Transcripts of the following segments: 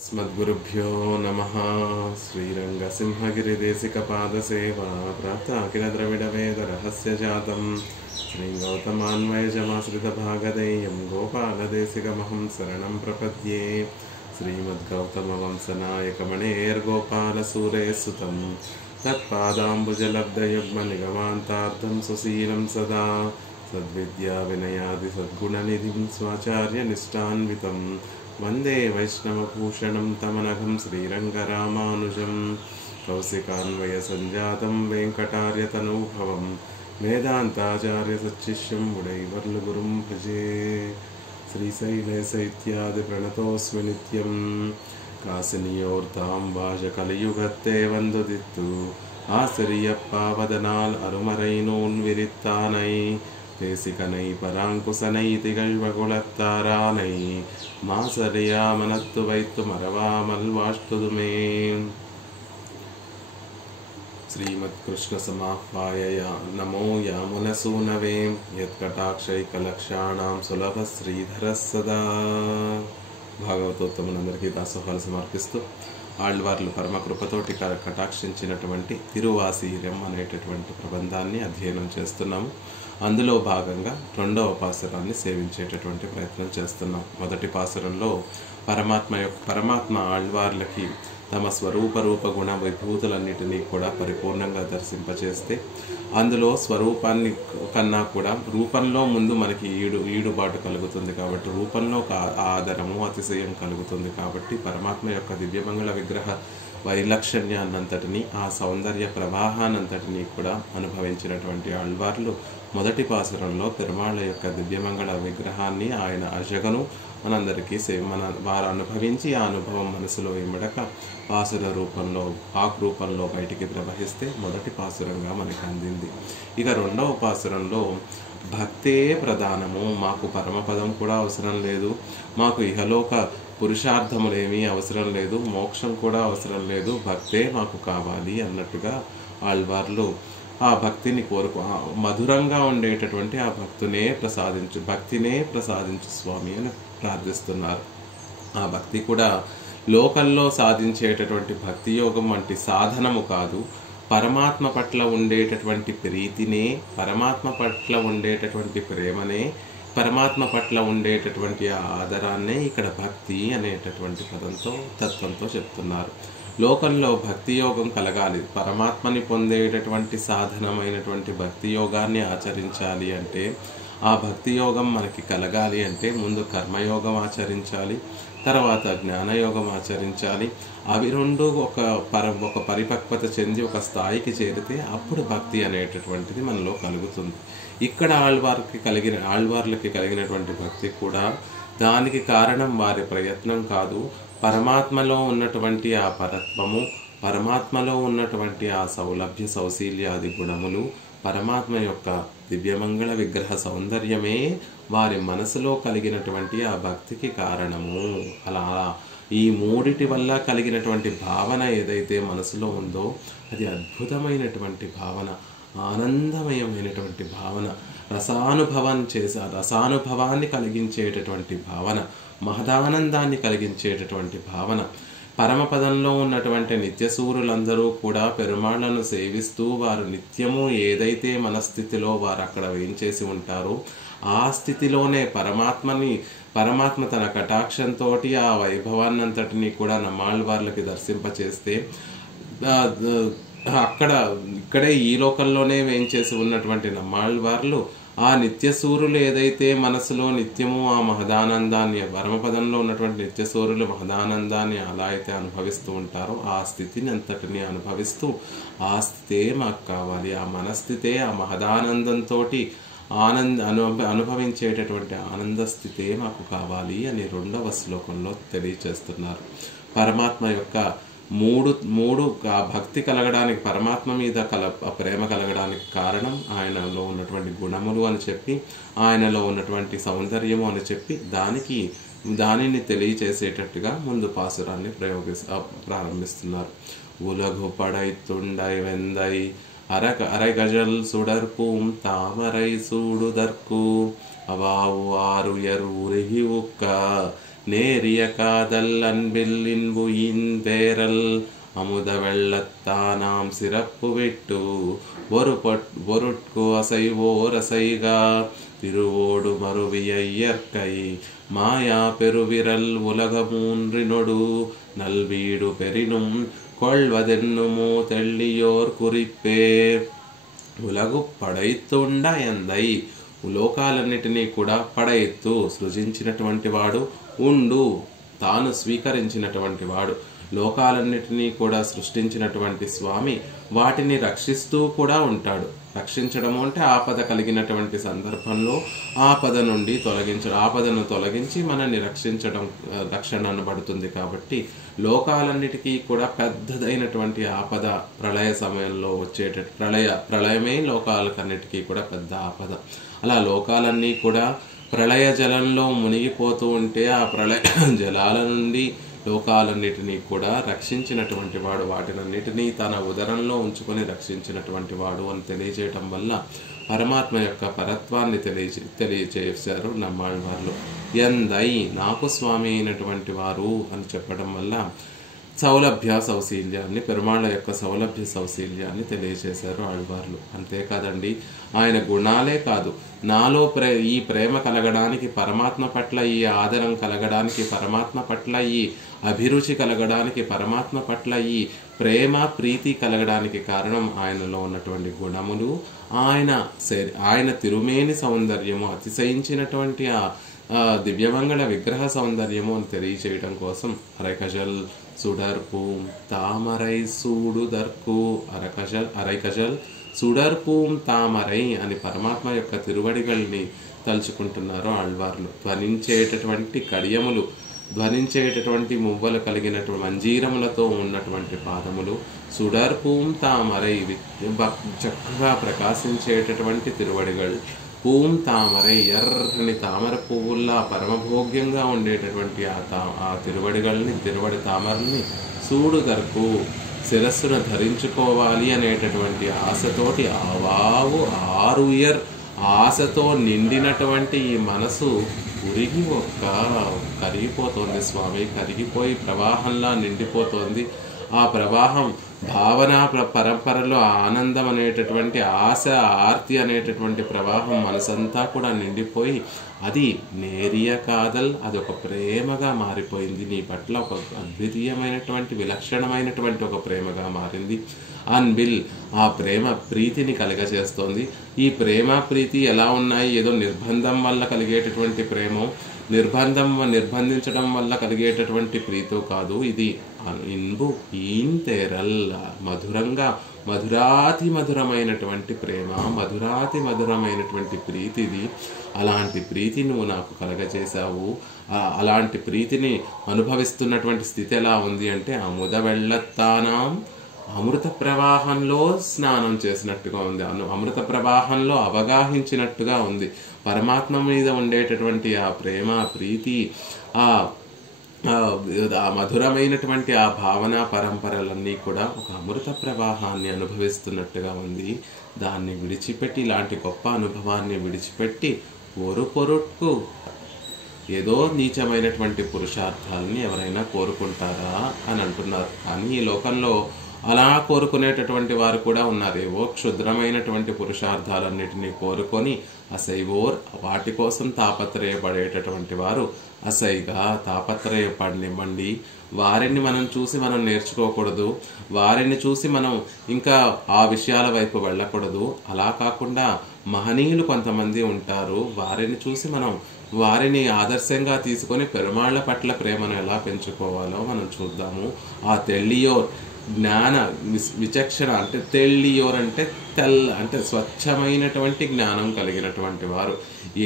अस्मद्गुरुभ्यो नमः। श्रीरङ्गसिंहगिरिदेशिकपादसेवा प्राप्ताखिलद्रविडवेदरहस्यजातं श्रीगौतमान्वयजमाश्रितभागधेयं गोपालदेशिकमहं शरणं प्रपद्ये। श्रीमद्गौतमवंशनायकमणेर्गोपालसूरेसुतं तत्पादाम्बुजलब्धयुग्मनिगमान्तार्थं सुशीलं सदा सद्विद्याविनयादिसद्गुणनिधिं स्वाचार्यनिष्ठान्वितं वंदे वैष्णवभूषणं तमनघं श्रीरङ्गरामानुजं कौशिकान्वयसञ्जातं वेङ्कटार्यतनूभवं वेदान्ताचार्यसच्शिष्यं मुडैवर्लुगुरुं भजे। श्रीशैलेशैत्यादिप्रणतोऽस्मि नित्यं कासिनियोर्तां वाजकलियुगत्ते वन्दुदित्तु ஆசிரியப்பாவதனால் அருமறைநூல் விரித்தானை தேசிகனை பராங்குசனை திகழ்வகுலத்தாரானை மாசறியா மனத்து வைத்து மறவாமல் வாழ்த்துதுமே. श्रीमत्कृष्णसमाह्वाय नमो यामुनसूनवे यत्कटाक्षैकलक्षाणां सुलभ श्रीधरः सदा. భాగవతోత్తములందరికీ దాసోహాలు సమర్పిస్తూ ఆళ్వార్లు పరమకృపతోటి కటాక్షించినటువంటి తిరువాసీర్యం అనేటటువంటి ప్రబంధాన్ని అధ్యయనం చేస్తున్నాము. అందులో భాగంగా రెండవ పాసురాన్ని సేవించేటటువంటి ప్రయత్నం చేస్తున్నాం. మొదటి పాసురంలో పరమాత్మ ఆళ్వార్లకి తమ స్వరూప రూప గుణ విభూతులన్నిటినీ కూడా పరిపూర్ణంగా దర్శింపచేస్తే అందులో స్వరూపాన్ని కన్నా కూడా రూపంలో ముందు మనకి ఈడుబాటు కలుగుతుంది కాబట్టి రూపంలో ఆదరము అతిశయం కలుగుతుంది కాబట్టి పరమాత్మ యొక్క దివ్యమంగళ విగ్రహ వైలక్షణ్యాన్నంతటినీ ఆ సౌందర్య ప్రవాహానంతటినీ కూడా అనుభవించినటువంటి ఆళ్వార్లు మొదటి పాసురంలో పెరుమాళ్ళ యొక్క దివ్యమంగళ విగ్రహాన్ని ఆయన అజగను మనందరికీ వారు అనుభవించి ఆ అనుభవం మనసులో ఇమ్మడక పాసుర రూపంలో రూపంలో బయటికి ప్రవహిస్తే మొదటి పాసురంగా మనకు అందింది. ఇక రెండవ పాసురంలో భక్తే ప్రధానము, మాకు పరమపదం కూడా అవసరం లేదు, మాకు ఇహలోక పురుషార్థములేమీ అవసరం లేదు, మోక్షం కూడా అవసరం లేదు, భక్తే మాకు కావాలి అన్నట్టుగా ఆళ్వార్లు ఆ భక్తిని మధురంగా ఉండేటటువంటి ఆ భక్తినే ప్రసాదించు స్వామి అని ప్రార్థిస్తున్నారు. ఆ భక్తి కూడా లోకల్లో సాధించేటటువంటి భక్తి యోగం వంటి సాధనము కాదు, పరమాత్మ పట్ల ఉండేటటువంటి ప్రీతినే, పరమాత్మ పట్ల ఉండేటటువంటి ప్రేమనే, పరమాత్మ పట్ల ఉండేటటువంటి ఆ ఆదరాన్నే ఇక్కడ భక్తి అనేటటువంటి తత్వంతో చెప్తున్నారు. లోకంలో భక్తి యోగం కలగాలి, పరమాత్మని పొందేటటువంటి సాధనమైనటువంటి భక్తి యోగాన్ని ఆచరించాలి అంటే, ఆ భక్తి యోగం మనకి కలగాలి అంటే ముందు కర్మయోగం ఆచరించాలి, తర్వాత జ్ఞానయోగం ఆచరించాలి. అవి రెండు ఒక పరిపక్వత చెంది ఒక స్థాయికి చేరితే అప్పుడు భక్తి అనేటటువంటిది మనలో కలుగుతుంది. ఇక్కడ ఆళ్వార్లకి కలిగినటువంటి భక్తి కూడా దానికి కారణం వారి ప్రయత్నం కాదు, పరమాత్మలో ఉన్నటువంటి ఆ పరత్వము, పరమాత్మలో ఉన్నటువంటి ఆ సౌలభ్య సౌశీల్యాది గుణములు, పరమాత్మ యొక్క దివ్యమంగళ విగ్రహ సౌందర్యమే వారి మనసులో కలిగినటువంటి ఆ భక్తికి కారణము. అలా ఈ మూడిటి వల్ల కలిగినటువంటి భావన ఏదైతే మనసులో ఉందో అది అద్భుతమైనటువంటి భావన, ఆనందమయమైనటువంటి భావన, రసానుభవాన్ని కలిగించేటటువంటి భావన, మహదానందాన్ని కలిగించేటటువంటి భావన. పరమపదంలో ఉన్నటువంటి నిత్యసూరులందరూ కూడా పెరుమాళ్లను సేవిస్తూ వారు నిత్యము ఏదైతే మనస్థితిలో వారు అక్కడ వేంచేసి ఉంటారో ఆ స్థితిలోనే పరమాత్మ తన కటాక్షంతో ఆ వైభవాన్నంతటినీ కూడా నమ్మాళ్వార్లకి దర్శింపచేస్తే ఇక్కడే ఈ లోకంలోనే వేంచేసి ఉన్నటువంటి నమ్మాళ్వార్లు ఆ నిత్యసూరులు ఏదైతే మనసులో నిత్యము ఆ మహదానందాన్ని, పరమపదంలో ఉన్నటువంటి నిత్యసూరులు మహదానందాన్ని అలా అయితే అనుభవిస్తూ ఉంటారో ఆ స్థితిని అంతటిని అనుభవిస్తూ ఆ స్థితే మాకు కావాలి, ఆ మనస్థితే ఆ మహదానందంతో అనుభవించేటటువంటి ఆనంద స్థితే మాకు కావాలి అని రెండవ శ్లోకంలో తెలియచేస్తున్నారు. పరమాత్మ యొక్క మూడు భక్తి కలగడానికి, పరమాత్మ మీద ప్రేమ కలగడానికి కారణం ఆయనలో ఉన్నటువంటి గుణములు అని చెప్పి, ఆయనలో ఉన్నటువంటి సౌందర్యము అని చెప్పి దానిని తెలియచేసేటట్టుగా ముందు పాసురాన్ని ప్రారంభిస్తున్నారు. ఉలగు పడై తుండై వెందై అరగజల్ సుడర్పూం తామరై సూడుదర్కు అవావు ఆరు ఎరువురిహి ఉక్క நேரிய காதல் அன்பில் இன்பு ஈந்தேரல் அமுத வெள்ளத்தானாம் சிறப்பு விட்டு பொருட்கு அசைவோர் அசைகா திருவோடு மருவிய இயற்கை மாயா பெருவிரல் உலகமூன்றினொடு நல்வீடு பெரினும் கொள்வதென்னுமோ தெள்ளியோர் குறிப்பே. ఉలగు పడైతుండ ఎందై లోకాలన్నిటినీ కూడా పడైత్తు సృజించినటువంటి వాడు ఉండు తాను స్వీకరించినటువంటి వాడు లోకాలన్నిటినీ కూడా సృష్టించినటువంటి స్వామి వాటిని రక్షిస్తూ కూడా ఉంటాడు. రక్షించడము అంటే ఆపద కలిగినటువంటి సందర్భంలో ఆపదను తొలగించి మనల్ని రక్షించడం రక్షణ అనబడుతుంది. కాబట్టి లోకాలన్నిటికీ కూడా పెద్దదైనటువంటి ఆపద ప్రళయ సమయంలో ప్రళయమే లోకాలకన్నిటికీ కూడా పెద్ద ఆపద. అలా లోకాలన్నీ కూడా ప్రళయ జలంలో మునిగిపోతూ ఉంటే ఆ ప్రళయ జలాల నుండి లోకాలన్నిటినీ కూడా రక్షించినటువంటి వాడు, వాటినన్నిటినీ తన ఉదరంలో ఉంచుకొని రక్షించినటువంటి వాడు అని తెలియజేయటం వల్ల పరమాత్మ యొక్క పరత్వాన్ని తెలియజేశారు నమ్మాళ్ళవార్లు. ఎందై నాకు స్వామి అయినటువంటి వారు అని చెప్పడం వల్ల సౌలభ్య సౌశీల్యాన్ని, పెరుమాళ్ళ యొక్క సౌలభ్య సౌశీల్యాన్ని తెలియజేశారు ఆళ్వార్లు. అంతేకాదండి, ఆయన గుణాలే కాదు, నాలో ఈ ప్రేమ కలగడానికి, పరమాత్మ పట్ల ఈ ఆదరం కలగడానికి, పరమాత్మ పట్ల ఈ అభిరుచి కలగడానికి, పరమాత్మ పట్ల ఈ ప్రేమ ప్రీతి కలగడానికి కారణం ఆయనలో ఉన్నటువంటి గుణములు, ఆయన తిరుమేని సౌందర్యము, అతిశయించినటువంటి ఆ దివ్యమంగళ విగ్రహ సౌందర్యము అని తెలియచేయడం కోసం అరైకజల్ సుడర్పూం తామరై సూడుదర్కు అరైకజల్ సుడర్పూం తామరై అని పరమాత్మ యొక్క తిరువడిగల్ని తలుచుకుంటున్నారు ఆళ్వార్లు. ధ్వనించేటటువంటి కడియములు, ధ్వనించేటటువంటి మువ్వలు కలిగినటువంటి మంజీరములతో ఉన్నటువంటి పాదములు, సుడర్పూం తామరై చక్కగా ప్రకాశించేటటువంటి తిరువడిగల్, పూం తామరై ఎర్రని తామర పువ్వుల్లా పరమభోగ్యంగా ఉండేటటువంటి ఆ తిరువడి తామరని సూడుదర్కు శిరస్సును ధరించుకోవాలి అనేటటువంటి ఆశతోటి ఆవావు ఆరుయర్ ఆశతో నిండినటువంటి ఈ మనసు ఉరిగి కరిగిపోతోంది స్వామి, కరిగిపోయి ప్రవాహంలా నిండిపోతోంది. ఆ ప్రవాహం భావన పరంపరలో ఆనందం అనేటటువంటి ఆశ, ఆర్తి అనేటటువంటి ప్రవాహం మనసంతా కూడా నిండిపోయి అది నేరియ కాదల్, అది ఒక ప్రేమగా మారిపోయింది. నీ పట్ల ఒక అద్వితీయమైనటువంటి విలక్షణమైనటువంటి ఒక ప్రేమగా మారింది. అన్బిల్, ఆ ప్రేమ ప్రీతిని కలగజేస్తోంది. ఈ ప్రేమ ప్రీతి ఎలా ఉన్నాయి? ఏదో నిర్బంధం వల్ల కలిగేటటువంటి ప్రేమో, నిర్బంధించడం వల్ల కలిగేటటువంటి ప్రీతో కాదు. ఇది ఇన్బు ఈంతేరల్, మధురంగా మధురాతి మధురమైనటువంటి ప్రేమ, మధురాతి మధురమైనటువంటి ప్రీతిది. అలాంటి ప్రీతి నువ్వు నాకు కలగజేశావు. అలాంటి ప్రీతిని అనుభవిస్తున్నటువంటి స్థితి ఎలా ఉంది అంటే అముద వెళ్ళత్తానాం, అమృత ప్రవాహంలో స్నానం చేసినట్టుగా ఉంది, అమృత ప్రవాహంలో అవగాహించినట్టుగా ఉంది. పరమాత్మ మీద ఉండేటటువంటి ఆ ప్రేమ ప్రీతి, ఆ మధురమైనటువంటి ఆ భావన పరంపరలన్నీ కూడా ఒక అమృత ప్రవాహాన్ని అనుభవిస్తున్నట్టుగా ఉంది. దాన్ని విడిచిపెట్టి, ఇలాంటి గొప్ప అనుభవాన్ని విడిచిపెట్టి పొరుట్కు ఏదో నీచమైనటువంటి పురుషార్థాలని ఎవరైనా కోరుకుంటారా అని అంటున్నారు. కానీ ఈ లోకంలో అలా కోరుకునేటటువంటి వారు కూడా ఉన్నారు. ఏవో క్షుద్రమైనటువంటి పురుషార్థాలన్నిటినీ కోరుకొని అసైవోర్, వాటి కోసం తాపత్రయపడేటటువంటి వారు అసైగా తాపత్రయపడనివ్వండి. వారిని మనం చూసి మనం నేర్చుకోకూడదు, వారిని చూసి మనం ఇంకా ఆ విషయాల వైపు వెళ్ళకూడదు. అలా కాకుండా మహనీయులు కొంతమంది ఉంటారు, వారిని చూసి మనం వారిని ఆదర్శంగా తీసుకొని పెరుమాళ్ల పట్ల ప్రేమను ఎలా పెంచుకోవాలో మనం చూద్దాము. ఆ తెల్లియోర్ జ్ఞాన విచక్షణ అంటే తెల్లియోర్ అంటే అంటే స్వచ్ఛమైనటువంటి జ్ఞానం కలిగినటువంటి వారు.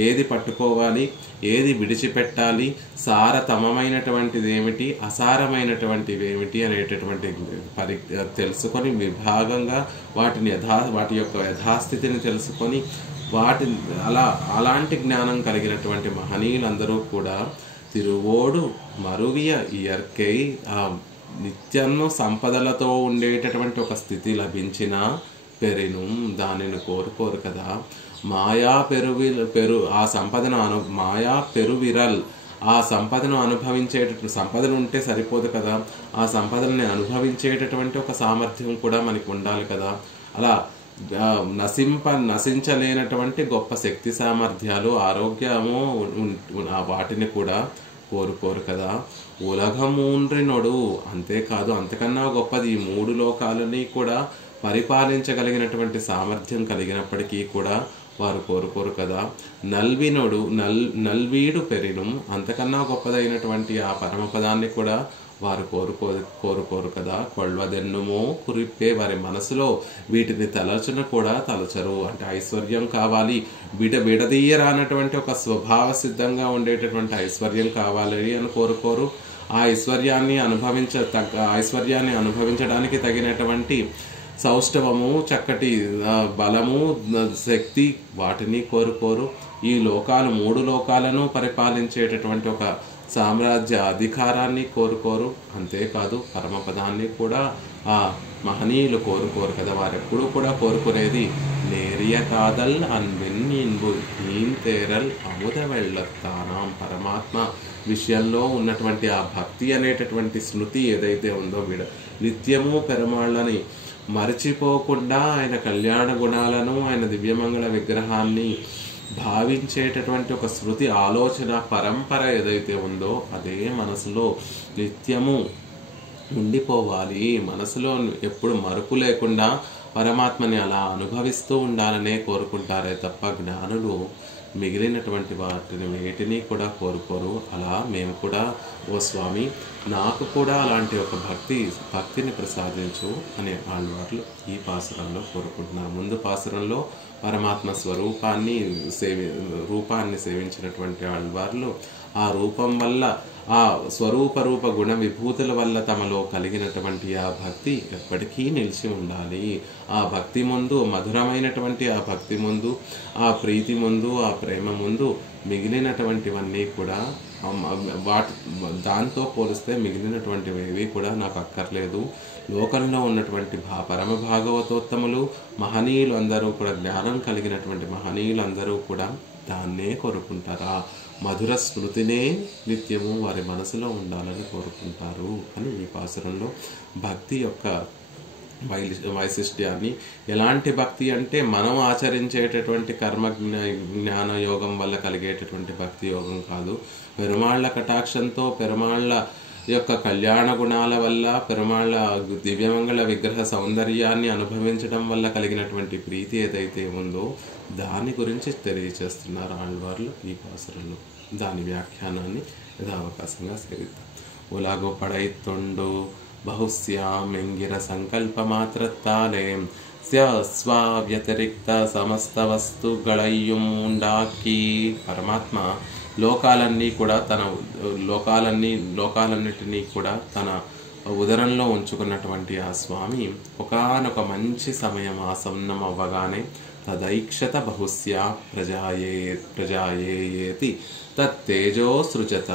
ఏది పట్టుకోవాలి, ఏది విడిచిపెట్టాలి, సారతమమైనటువంటిది ఏమిటి, అసారమైనటువంటివి ఏమిటి అనేటటువంటి తెలుసుకొని విభాగంగా వాటి యొక్క యథాస్థితిని తెలుసుకొని అలాంటి జ్ఞానం కలిగినటువంటి మహనీయులందరూ కూడా తిరువోడు మరువియ ఇయర్కై, ఆ నిత్యము సంపదలతో ఉండేటటువంటి ఒక స్థితి లభించిన పెరిను దానిని కోరుకోరు కదా. మాయా ఆ సంపదను మాయా పెరువిరల్, ఆ సంపదను అనుభవించేటటువంటి సంపదను ఉంటే సరిపోదు కదా, ఆ సంపదల్ని అనుభవించేటటువంటి ఒక సామర్థ్యం కూడా మనకి ఉండాలి కదా. అలా నశించలేనటువంటి గొప్ప శక్తి సామర్థ్యాలు, ఆరోగ్యము వాటిని కూడా కోరుకోరు కదా. ఉలగమూండ్రినొడు, అంతేకాదు అంతకన్నా గొప్పది ఈ 3 లోకాలని కూడా పరిపాలించగలిగినటువంటి సామర్థ్యం కలిగినప్పటికీ కూడా వారు కోరుకోరు కదా. నల్వినొడు నల్వీడు పెరిను, అంతకన్నా గొప్పదైనటువంటి ఆ పరమపదాన్ని కూడా వారు కోరుకోరు కదా. కొల్వదెన్నుమో కురిప్పే, వారి మనసులో వీటిని తలచును కూడా తలచరు. అంటే ఐశ్వర్యం కావాలి, విడదీయరానటువంటి ఒక స్వభావ సిద్ధంగా ఉండేటటువంటి ఐశ్వర్యం కావాలి అని కోరుకోరు. ఆ ఐశ్వర్యాన్ని అనుభవించడానికి తగినటువంటి సౌష్ఠవము, చక్కటి బలము, శక్తి వాటిని కోరుకోరు. ఈ 3 లోకాలను పరిపాలించేటటువంటి ఒక సామ్రాజ్య అధికారాన్ని కోరుకోరు. అంతేకాదు పరమపదాన్ని కూడా ఆ మహనీయులు కోరుకోరు కదా. వారెప్పుడు కూడా కోరుకునేది నేరియ కాదల్ అన్విన్నిన్బు నీంతేరల్ అముద వెళ్ళతానాం, పరమాత్మ విషయంలో ఉన్నటువంటి ఆ భక్తి అనేటటువంటి స్మృతి ఏదైతే ఉందో, నిత్యము పెరుమాళ్ళని మరచిపోకుండా ఆయన కళ్యాణ గుణాలను, ఆయన దివ్యమంగళ విగ్రహాన్ని భావించేటటువంటి ఒక శృతి ఆలోచన పరంపర ఏదైతే ఉందో అదే మనసులో నిత్యము ఉండిపోవాలి. మనసులో ఎప్పుడు మరుపు లేకుండా పరమాత్మని అలా అనుభవిస్తూ ఉండాలనే కోరుకుంటారే తప్ప జ్ఞానులు మిగిలినటువంటి వాటిని వేటిని కూడా కోరుకోరు. అలా మేము కూడా ఓ స్వామి నాకు కూడా అలాంటి ఒక భక్తిని ప్రసాదించు అనే ఆళ్వార్లు ఈ పాసురంలో కోరుకుంటున్నారు. ముందు పాసురంలో పరమాత్మ రూపాన్ని సేవించినటువంటి ఆళ్వార్లు ఆ రూపం వల్ల, ఆ స్వరూప గుణ విభూతుల వల్ల తమలో కలిగినటువంటి ఆ భక్తి ఎప్పటికీ నిలిచి ఉండాలి. ఆ భక్తి ముందు, మధురమైనటువంటి ఆ భక్తి ముందు, ఆ ప్రీతి ముందు, ఆ ప్రేమ ముందు మిగిలినటువంటివన్నీ కూడా దాంతో పోలిస్తే మిగిలినటువంటివి కూడా నాకు అక్కర్లేదు. లోకంలో ఉన్నటువంటి పరమ భాగవతోత్తములు, మహనీయులు అందరూ కూడా, జ్ఞానం కలిగినటువంటి మహనీయులు అందరూ కూడా దాన్నే కోరుకుంటారా, మధుర స్మృతినే నిత్యము వారి మనసులో ఉండాలని కోరుకుంటారు అని ఈ పాసురంలో భక్తి యొక్క వైశిష్ట్యాన్ని, ఎలాంటి భక్తి అంటే మనం ఆచరించేటటువంటి కర్మ జ్ఞాన యోగం వల్ల కలిగేటటువంటి భక్తి యోగం కాదు. పెరుమాళ్ల కటాక్షంతో, పెరుమాళ్ల యొక్క కళ్యాణ గుణాల వల్ల, పెరుమాళ్ల దివ్యమంగళ విగ్రహ సౌందర్యాన్ని అనుభవించడం వల్ల కలిగినటువంటి ప్రీతి ఏదైతే ఉందో దాని గురించి తెలియచేస్తున్నారు ఆళ్వార్లు ఈ పాసురంలో. దాని వ్యాఖ్యానాన్ని యథావకాశంగా సేవిద్దాం. ఉలాగో పడైతొండు బహుశ్యామెంగిర సంకల్ప మాత్రత్తాలే స్వ వ్యతిరిక్త సమస్త వస్తుగళయ్యం ఉండాకి. పరమాత్మ లోకాలన్నిటినీ కూడా తన ఉదరంలో ఉంచుకున్నటువంటి ఆ స్వామి ఒకానొక మంచి సమయం ఆసన్నం అవ్వగానే తదైక్షత బహుశ్యా ప్రజాయేతి తత్తేజో సృజత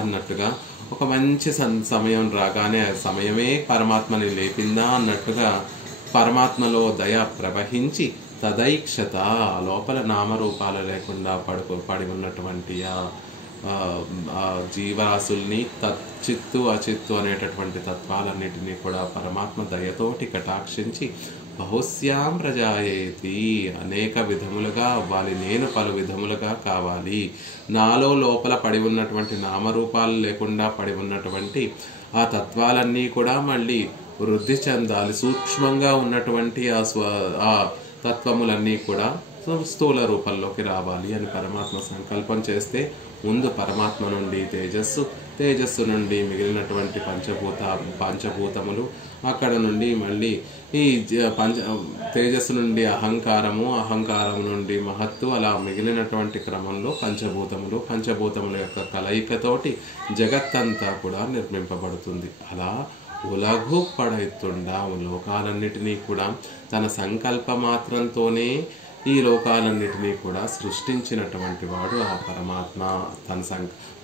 అన్నట్టుగా, ఒక మంచి సమయం రాగానే ఆ సమయమే పరమాత్మని లేపిందా అన్నట్టుగా పరమాత్మలో దయ ప్రవహించి తదైక్షత, లోపల నామరూపాలు లేకుండా పడి ఉన్నటువంటి ఆ జీవరాశుల్ని చిత్తు అచిత్తు అనేటటువంటి తత్వాలన్నిటినీ కూడా పరమాత్మ దయతోటి కటాక్షించి బహుశ్యాం ప్రజాయేతి, అనేక విధములుగా అవ్వాలి, నేను పలు విధములుగా కావాలి, నాలో లోపల పడి ఉన్నటువంటి నామరూపాలు లేకుండా పడి ఉన్నటువంటి ఆ తత్వాలన్నీ కూడా మళ్ళీ వృద్ధి చెందాలి, సూక్ష్మంగా ఉన్నటువంటి ఆ తత్వములన్నీ కూడా స్థూల రూపంలోకి రావాలి అని పరమాత్మ సంకల్పం చేస్తే, ముందు పరమాత్మ నుండి తేజస్సు నుండి మిగిలినటువంటి పంచభూతములు, అక్కడ నుండి మళ్ళీ ఈ తేజస్సు నుండి అహంకారం నుండి మహత్తు, అలా మిగిలినటువంటి క్రమంలో పంచభూతముల యొక్క కలయికతోటి జగత్తంతా కూడా నిర్మింపబడుతుంది. అలా ఉలగు పడైతుండా, లోకాలన్నిటినీ కూడా తన సంకల్ప మాత్రంతోనే ఈ లోకాలన్నిటినీ కూడా సృష్టించినటువంటి వాడు ఆ పరమాత్మ. తన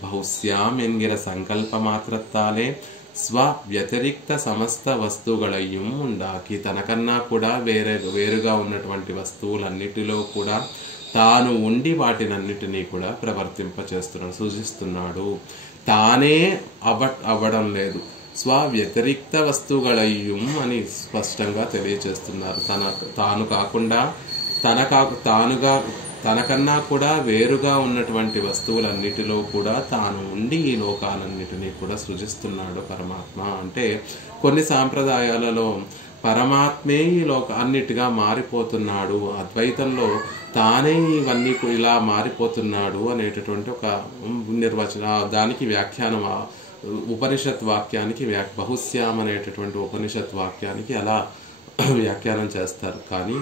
బహుశ్యామెంగిర సంకల్ప మాత్రత్తాలే స్వ వ్యతిరిక్త సమస్త వస్తువుగళయ్యం ఉండాకి, తనకన్నా కూడా వేరుగా ఉన్నటువంటి వస్తువులన్నిటిలో కూడా తాను ఉండి వాటినన్నిటినీ కూడా ప్రవర్తింపచేస్తున్నాడు, సృజిస్తున్నాడు. తానే అవ్వడం లేదు, స్వవ్యతిరిక్త వస్తువులయ్యం అని స్పష్టంగా తెలియచేస్తున్నారు. తాను కాకుండా తనకన్నా కూడా వేరుగా ఉన్నటువంటి వస్తువులన్నిటిలో కూడా తాను ఉండి ఈ లోకాలన్నిటినీ కూడా సృజిస్తున్నాడు పరమాత్మ. అంటే కొన్ని సాంప్రదాయాలలో పరమాత్మే ఈ అన్నిటిగా మారిపోతున్నాడు, అద్వైతంలో తానే ఇవన్నీ ఇలా మారిపోతున్నాడు అనేటటువంటి ఒక నిర్వచన, దానికి వ్యాఖ్యానం ఉపనిషత్ వాక్యానికి బహుశ్యాం అనేటటువంటి ఉపనిషత్ వాక్యానికి అలా వ్యాఖ్యానం చేస్తారు. కానీ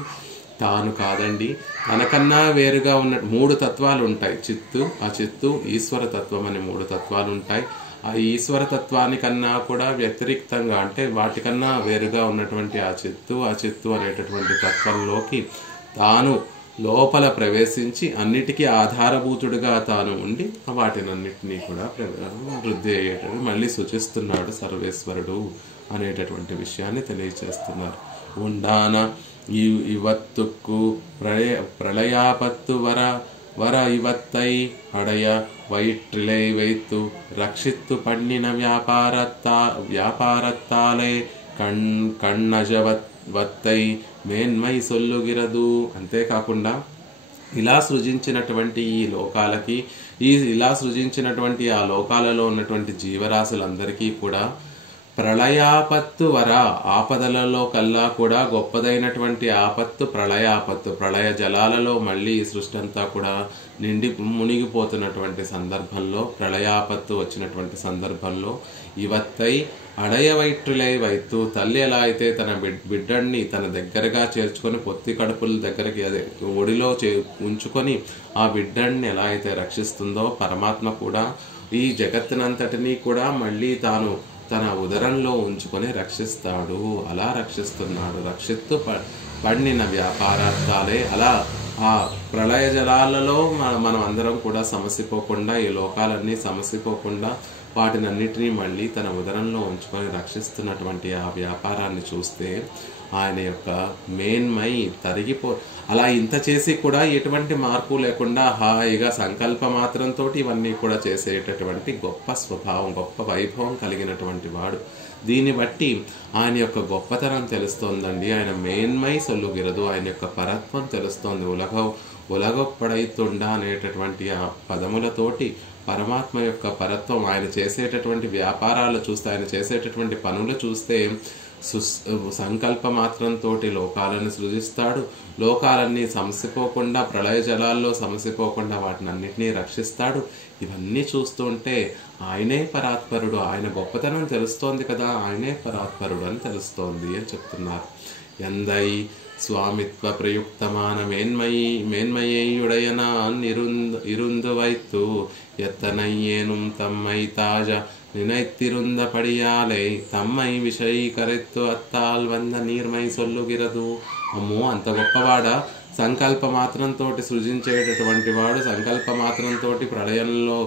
తాను కాదండి, తనకన్నా వేరుగా ఉన్న 3 తత్వాలు ఉంటాయి. ఆ చిత్తు ఈశ్వర తత్వం అని 3 తత్వాలు ఉంటాయి. ఆ ఈశ్వర తత్వానికన్నా కూడా వ్యతిరిక్తంగా, అంటే వాటికన్నా వేరుగా ఉన్నటువంటి ఆ చిత్తు అనేటటువంటి తత్వంలోకి తాను లోపల ప్రవేశించి అన్నిటికీ ఆధారభూతుడిగా తాను ఉండి వాటినన్నిటినీ కూడా వృద్ధి అయ్యేటట్టు మళ్ళీ సూచిస్తున్నాడు సర్వేశ్వరుడు అనేటటువంటి విషయాన్ని తెలియచేస్తున్నారు. ఉండాన ಇವತ್ತುಕ್ಕು ಪ್ರಳಯಾಪತ್ತು ವರ ಇವತ್ತೈ ಅಡೆಯ ವೈಟ್ರಿಲೈ ವೈತು ರಕ್ಷಿತ್ತು ಪಣ್ಣಿನ ವ್ಯಾಪಾರತ್ತಾಲೆ కన్నజవత్తై మేన్మై సొల్లుగిరదు. అంతేకాకుండా ఇలా సృజించినటువంటి ఈ లోకాలకి, ఇలా సృజించినటువంటి ఆ లోకాలలో ఉన్నటువంటి జీవరాశులందరికీ కూడా ప్రళయాపత్తు ఆపదలలో కల్లా కూడా గొప్పదైనటువంటి ఆపత్తు ప్రళయాపత్తు, ప్రళయ జలాలలో మళ్ళీ ఈ సృష్టి అంతా కూడా మునిగిపోతున్నటువంటి సందర్భంలో, ప్రళయాపత్తు వచ్చినటువంటి సందర్భంలో ఇవత్తై అడయవైట్రులై వైతు, తల్లి ఎలా అయితే తన బిడ్డని తన దగ్గరగా చేర్చుకొని పొత్తి కడుపుల దగ్గరికి ఒడిలో ఉంచుకొని ఆ బిడ్డని ఎలా అయితే రక్షిస్తుందో, పరమాత్మ కూడా ఈ జగత్తునంతటినీ కూడా మళ్ళీ తాను తన ఉదరంలో ఉంచుకొని రక్షిస్తాడు. అలా రక్షిస్తున్నాడు. రక్షిత్తు పండిన వ్యాపారార్థాలే. అలా ఆ ప్రళయ జలాలలో మనం అందరం కూడా సమసిపోకుండా, ఈ లోకాలన్నీ సమసిపోకుండా వాటినన్నిటినీ మళ్ళీ తన ఉదరంలో ఉంచుకొని రక్షిస్తున్నటువంటి ఆ వ్యాపారాన్ని చూస్తే ఆయన యొక్క మేన్మై అలా ఇంత చేసి కూడా ఎటువంటి మార్పు లేకుండా హాయిగా సంకల్ప మాత్రంతో ఇవన్నీ కూడా చేసేటటువంటి గొప్ప స్వభావం, గొప్ప వైభవం కలిగినటువంటి వాడు. దీన్ని బట్టి ఆయన యొక్క గొప్పతనం తెలుస్తోందండి. ఆయన మేన్మై సొల్లుగిరదు, ఆయన యొక్క పరత్వం తెలుస్తోంది. ఉలగొప్పడైతుండ అనేటటువంటి ఆ పదములతోటి పరమాత్మ యొక్క పరత్వం, ఆయన చేసేటటువంటి వ్యాపారాలు చూస్తే, ఆయన చేసేటటువంటి పనులు చూస్తే సంకల్ప మాత్రంతో లోకాలను సృజిస్తాడు. లోకాలన్నీ సమసిపోకుండా, ప్రళయ జలాల్లో సమసిపోకుండా వాటిని అన్నిటినీ రక్షిస్తాడు. ఇవన్నీ చూస్తుంటే ఆయనే పరాత్పరుడు, ఆయన గొప్పతనం తెలుస్తోంది కదా, ఆయనే పరాత్పరుడు అని తెలుస్తోంది అని చెప్తున్నారు. ఎందై స్వామిత్వ ప్రయుక్తమాన మేన్మయ్యుడయనాన్ ఇరుందు వైత్తు ఎత్తనయ్యేను తమ్మై తాజ நினைத்திருந்த படியாலை తమ్మై విషయీకరెత్తు అత్తాల్ వంద నీర్మై సొల్లుగిరదు. అమ్మో, అంత గొప్పవాడా! సంకల్ప మాత్రంతో సృజించేటటువంటి వాడు, సంకల్ప మాత్రంతో ప్రళయంలో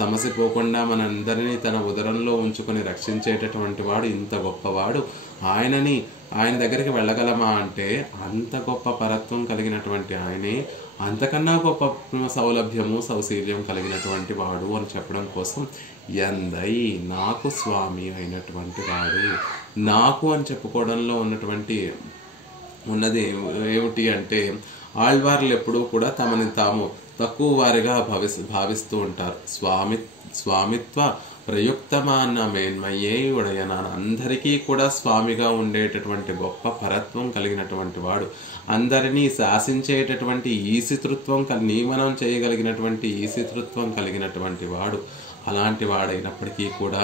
సమసిపోకుండా మనందరినీ తన ఉదరంలో ఉంచుకొని రక్షించేటటువంటి వాడు, ఇంత గొప్పవాడు. ఆయన దగ్గరికి వెళ్ళగలమా అంటే అంత గొప్ప పరత్వం కలిగినటువంటి ఆయనే అంతకన్నా గొప్ప సౌలభ్యము సౌశీల్యం కలిగినటువంటి వాడు అని చెప్పడం కోసం ఎందై నాకు స్వామి అయినటువంటి వాడు. నాకు అని చెప్పుకోవడంలో ఉన్నది ఏమిటి అంటే, ఆళ్వార్లు ఎప్పుడూ కూడా తమని తాము తక్కువ వారిగా భావిస్తూ ఉంటారు. స్వామిత్వ ప్రయుక్తమాన మేన్మయ్యే ఉడయన, అందరికీ కూడా స్వామిగా ఉండేటటువంటి గొప్ప పరత్వం కలిగినటువంటి వాడు, అందరినీ శాసించేటటువంటి ఈశితృత్వం నియమనం చేయగలిగినటువంటి ఈశితృత్వం కలిగినటువంటి వాడు. అలాంటి వాడైనప్పటికీ కూడా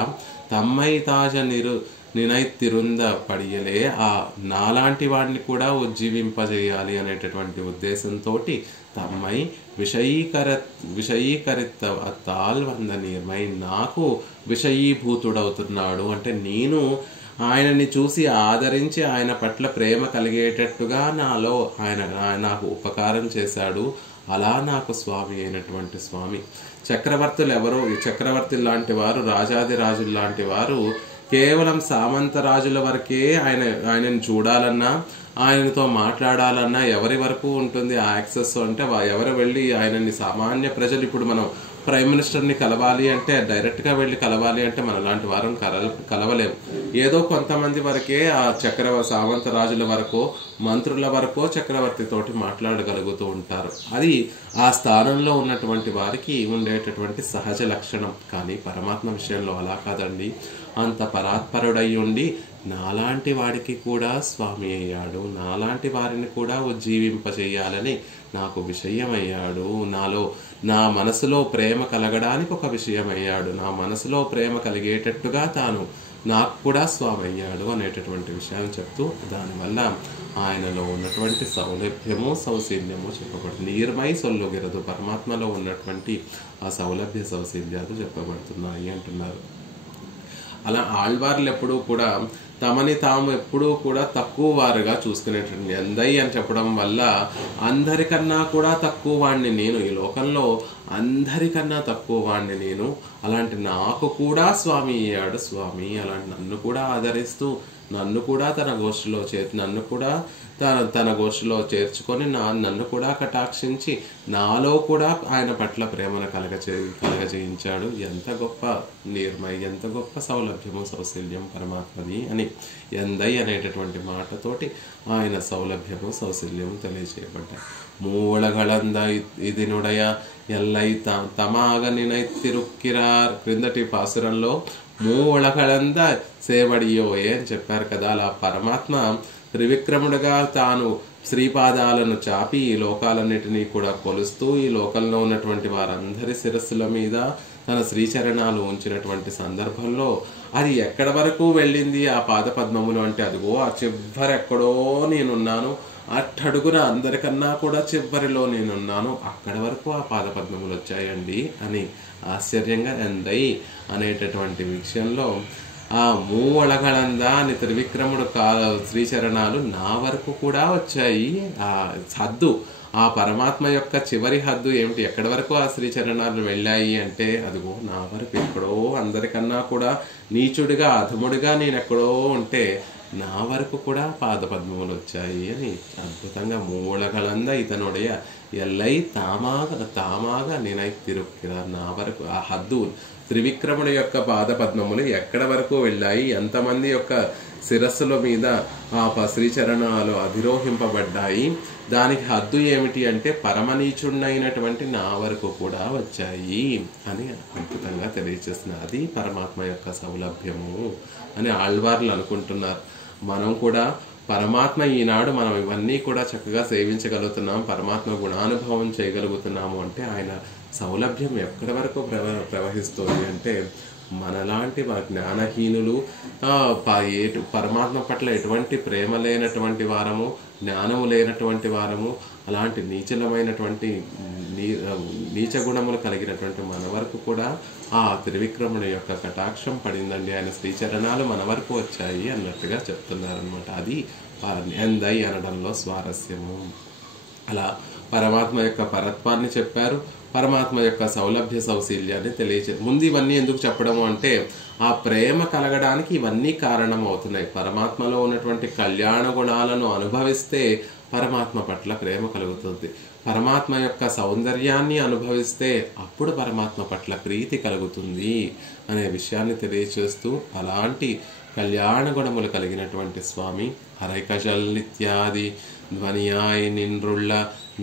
తమ్మై తాజ నినైతిరుంద పడియలే, ఆ నాలాంటి వాడిని కూడా ఉజ్జీవింపజేయాలి అనేటటువంటి ఉద్దేశంతో తమ్మై విషయీకరిత్తాల్ వంద నిర్మై, నాకు విషయీభూతుడవుతున్నాడు. అంటే నేను ఆయనని చూసి ఆదరించి ఆయన పట్ల ప్రేమ కలిగేటట్టుగా నాలో ఆయన నాకు ఉపకారం చేశాడు. అలా నాకు స్వామి అయినటువంటి స్వామి. చక్రవర్తులు ఎవరో, చక్రవర్తులు లాంటి వారు, రాజాది రాజులు లాంటి వారు కేవలం సామంతరాజుల వరకే ఆయనను చూడాలన్నా, ఆయనతో మాట్లాడాలన్నా ఎవరి వరకు ఉంటుంది ఆ యాక్సెస్ అంటే ఎవరు వెళ్ళి ఆయనని సామాన్య ప్రజలు ఇప్పుడు మనం ప్రైమ్ మినిస్టర్ని కలవాలి అంటే డైరెక్ట్గా వెళ్ళి కలవాలి అంటే మన లాంటి వారిని కలవలేము. ఏదో కొంతమంది వరకే ఆ సామంత రాజుల వరకు, మంత్రుల వరకు చక్రవర్తి తోటి మాట్లాడగలుగుతూ ఉంటారు. అది ఆ స్థానంలో ఉన్నటువంటి వారికి ఉండేటటువంటి సహజ లక్షణం. కానీ పరమాత్మ విషయంలో అలా కాదండి. అంత పరాత్పరుడై ఉండి నాలాంటి వాడికి కూడా స్వామి అయ్యాడు, నాలాంటి వారిని కూడా ఉజ్జీవింపచేయాలని నాకు విషయమయ్యాడు, నా మనసులో ప్రేమ కలగడానికి ఒక విషయమయ్యాడు, నా మనసులో ప్రేమ కలిగేటట్టుగా తాను నాకు కూడా స్వామి అయ్యాడు అనేటటువంటి విషయాన్ని చెప్తూ దానివల్ల ఆయనలో ఉన్నటువంటి సౌలభ్యము సౌశీల్యము చెప్పబడుతుంది. నీర్మై సొల్లుగిరదు, పరమాత్మలో ఉన్నటువంటి ఆ సౌలభ్య సౌశీల్యాలు చెప్పబడుతున్నాయి అంటున్నారు. అలా ఆళ్వార్లు ఎప్పుడూ కూడా తమని తాము ఎప్పుడూ కూడా తక్కువ వారుగా చూసుకునేటటువంటి ఎందై అని చెప్పడం వల్ల అందరికన్నా కూడా తక్కువ వాడిని నేను, ఈ లోకంలో అందరికన్నా తక్కువ వాడిని నేను, అలాంటి నాకు కూడా స్వామి అయ్యాడు స్వామి, అలాంటి నన్ను కూడా ఆదరిస్తూ నన్ను కూడా తన గోష్ఠిలో చేర్చుకొని నన్ను కూడా కటాక్షించి నాలో కూడా ఆయన పట్ల ప్రేమను కలగజేయించాడు. ఎంత గొప్ప నిర్మయ, ఎంత గొప్ప సౌలభ్యము సౌశల్యం పరమాత్మది అని ఎందై అనేటటువంటి మాటతోటి ఆయన సౌలభ్యము సౌశల్యము తెలియజేయబడ్డాయి. మూలగళంద ఇదినుడయ ఎల్లై తమాగ నినై తిరుక్కిరార్, క్రిందటి పాసురంలో మూలగళంద సేవడియోయే అని చెప్పారు కదా. అలా పరమాత్మ త్రివిక్రముడుగా తాను శ్రీపాదాలను చాపి ఈ లోకాలన్నిటినీ కూడా కొలుస్తూ ఈ లోకంలో ఉన్నటువంటి వారందరి శిరస్సుల మీద తన శ్రీచరణాలు ఉంచినటువంటి సందర్భంలో అది ఎక్కడ వరకు వెళ్ళింది ఆ పాద పద్మములు అంటే, అదిగో ఆ చివరెక్కడో నేనున్నాను, అట్టడుగున అందరికన్నా కూడా చివరిలో నేనున్నాను, అక్కడ వరకు ఆ పాద పద్మములు వచ్చాయండి అని ఆశ్చర్యంగా ఎందై అనేటటువంటి విషయంలో ఆ మూవళగళందా అని త్రివిక్రముడు శ్రీచరణాలు నా వరకు కూడా వచ్చాయి. ఆ హద్దు, ఆ పరమాత్మ యొక్క చివరి హద్దు ఏమిటి, ఎక్కడి వరకు ఆ శ్రీచరణాలు వెళ్ళాయి అంటే, అదిగో నా వరకు ఎక్కడో అందరికన్నా కూడా నీచుడిగా అధముడిగా నేను ఎక్కడో ఉంటే నా వరకు కూడా పాదపద్మములు వచ్చాయి అని అద్భుతంగా మూలగలంద ఇతనుடைய ఎల్లై తామాగా నేనై తిరుక్కిరా, నా వరకు ఆ హద్దు త్రివిక్రముడి యొక్క పాదపద్మములు ఎక్కడ వరకు వెళ్ళాయి, ఎంతమంది యొక్క శిరస్సుల మీద ఆ శ్రీచరణాలు అధిరోహింపబడ్డాయి, దానికి హద్దు ఏమిటి అంటే పరమనీచుడైనటువంటి నా వరకు కూడా వచ్చాయి అని అద్భుతంగా తెలియజేస్తున్నారు. అది పరమాత్మ యొక్క సౌలభ్యము అని ఆళ్వార్లు అనుకుంటున్నారు. మనం కూడా పరమాత్మ ఈనాడు మనం ఇవన్నీ కూడా చక్కగా సేవించగలుగుతున్నాం, పరమాత్మ గుణానుభవం చేయగలుగుతున్నాము అంటే ఆయన సౌలభ్యం ఎక్కడి వరకు ప్రవహిస్తుంది అంటే, మనలాంటి జ్ఞానహీనులు పరమాత్మ పట్ల ఎటువంటి ప్రేమ లేనటువంటి వారము, జ్ఞానము లేనటువంటి వారము, అలాంటి నీచలమైనటువంటి నీచ గుణములు కలిగినటువంటి మన వరకు కూడా ఆ త్రివిక్రముడి యొక్క కటాక్షం పడిందండి, ఆయన శ్రీచరణాలు మన వరకు వచ్చాయి అన్నట్టుగా చెప్తున్నారనమాట. అది ఎందై అనడంలో స్వారస్యము. అలా పరమాత్మ యొక్క పరత్వాన్ని చెప్పారు, పరమాత్మ యొక్క సౌలభ్య సౌశీల్యాన్ని తెలియజేది. ముందు ఇవన్నీ ఎందుకు చెప్పడము అంటే, ఆ ప్రేమ కలగడానికి ఇవన్నీ కారణం అవుతున్నాయి. పరమాత్మలో ఉన్నటువంటి కళ్యాణ గుణాలను అనుభవిస్తే పరమాత్మ పట్ల ప్రేమ కలుగుతుంది, పరమాత్మ యొక్క సౌందర్యాన్ని అనుభవిస్తే అప్పుడు పరమాత్మ పట్ల ప్రీతి కలుగుతుంది అనే విషయాన్ని తెలియచేస్తూ, అలాంటి కళ్యాణ గుణములు కలిగినటువంటి స్వామి హరైకజల్ నిత్యాది ధ్వనియాయ్ నిన్రుళ్ళ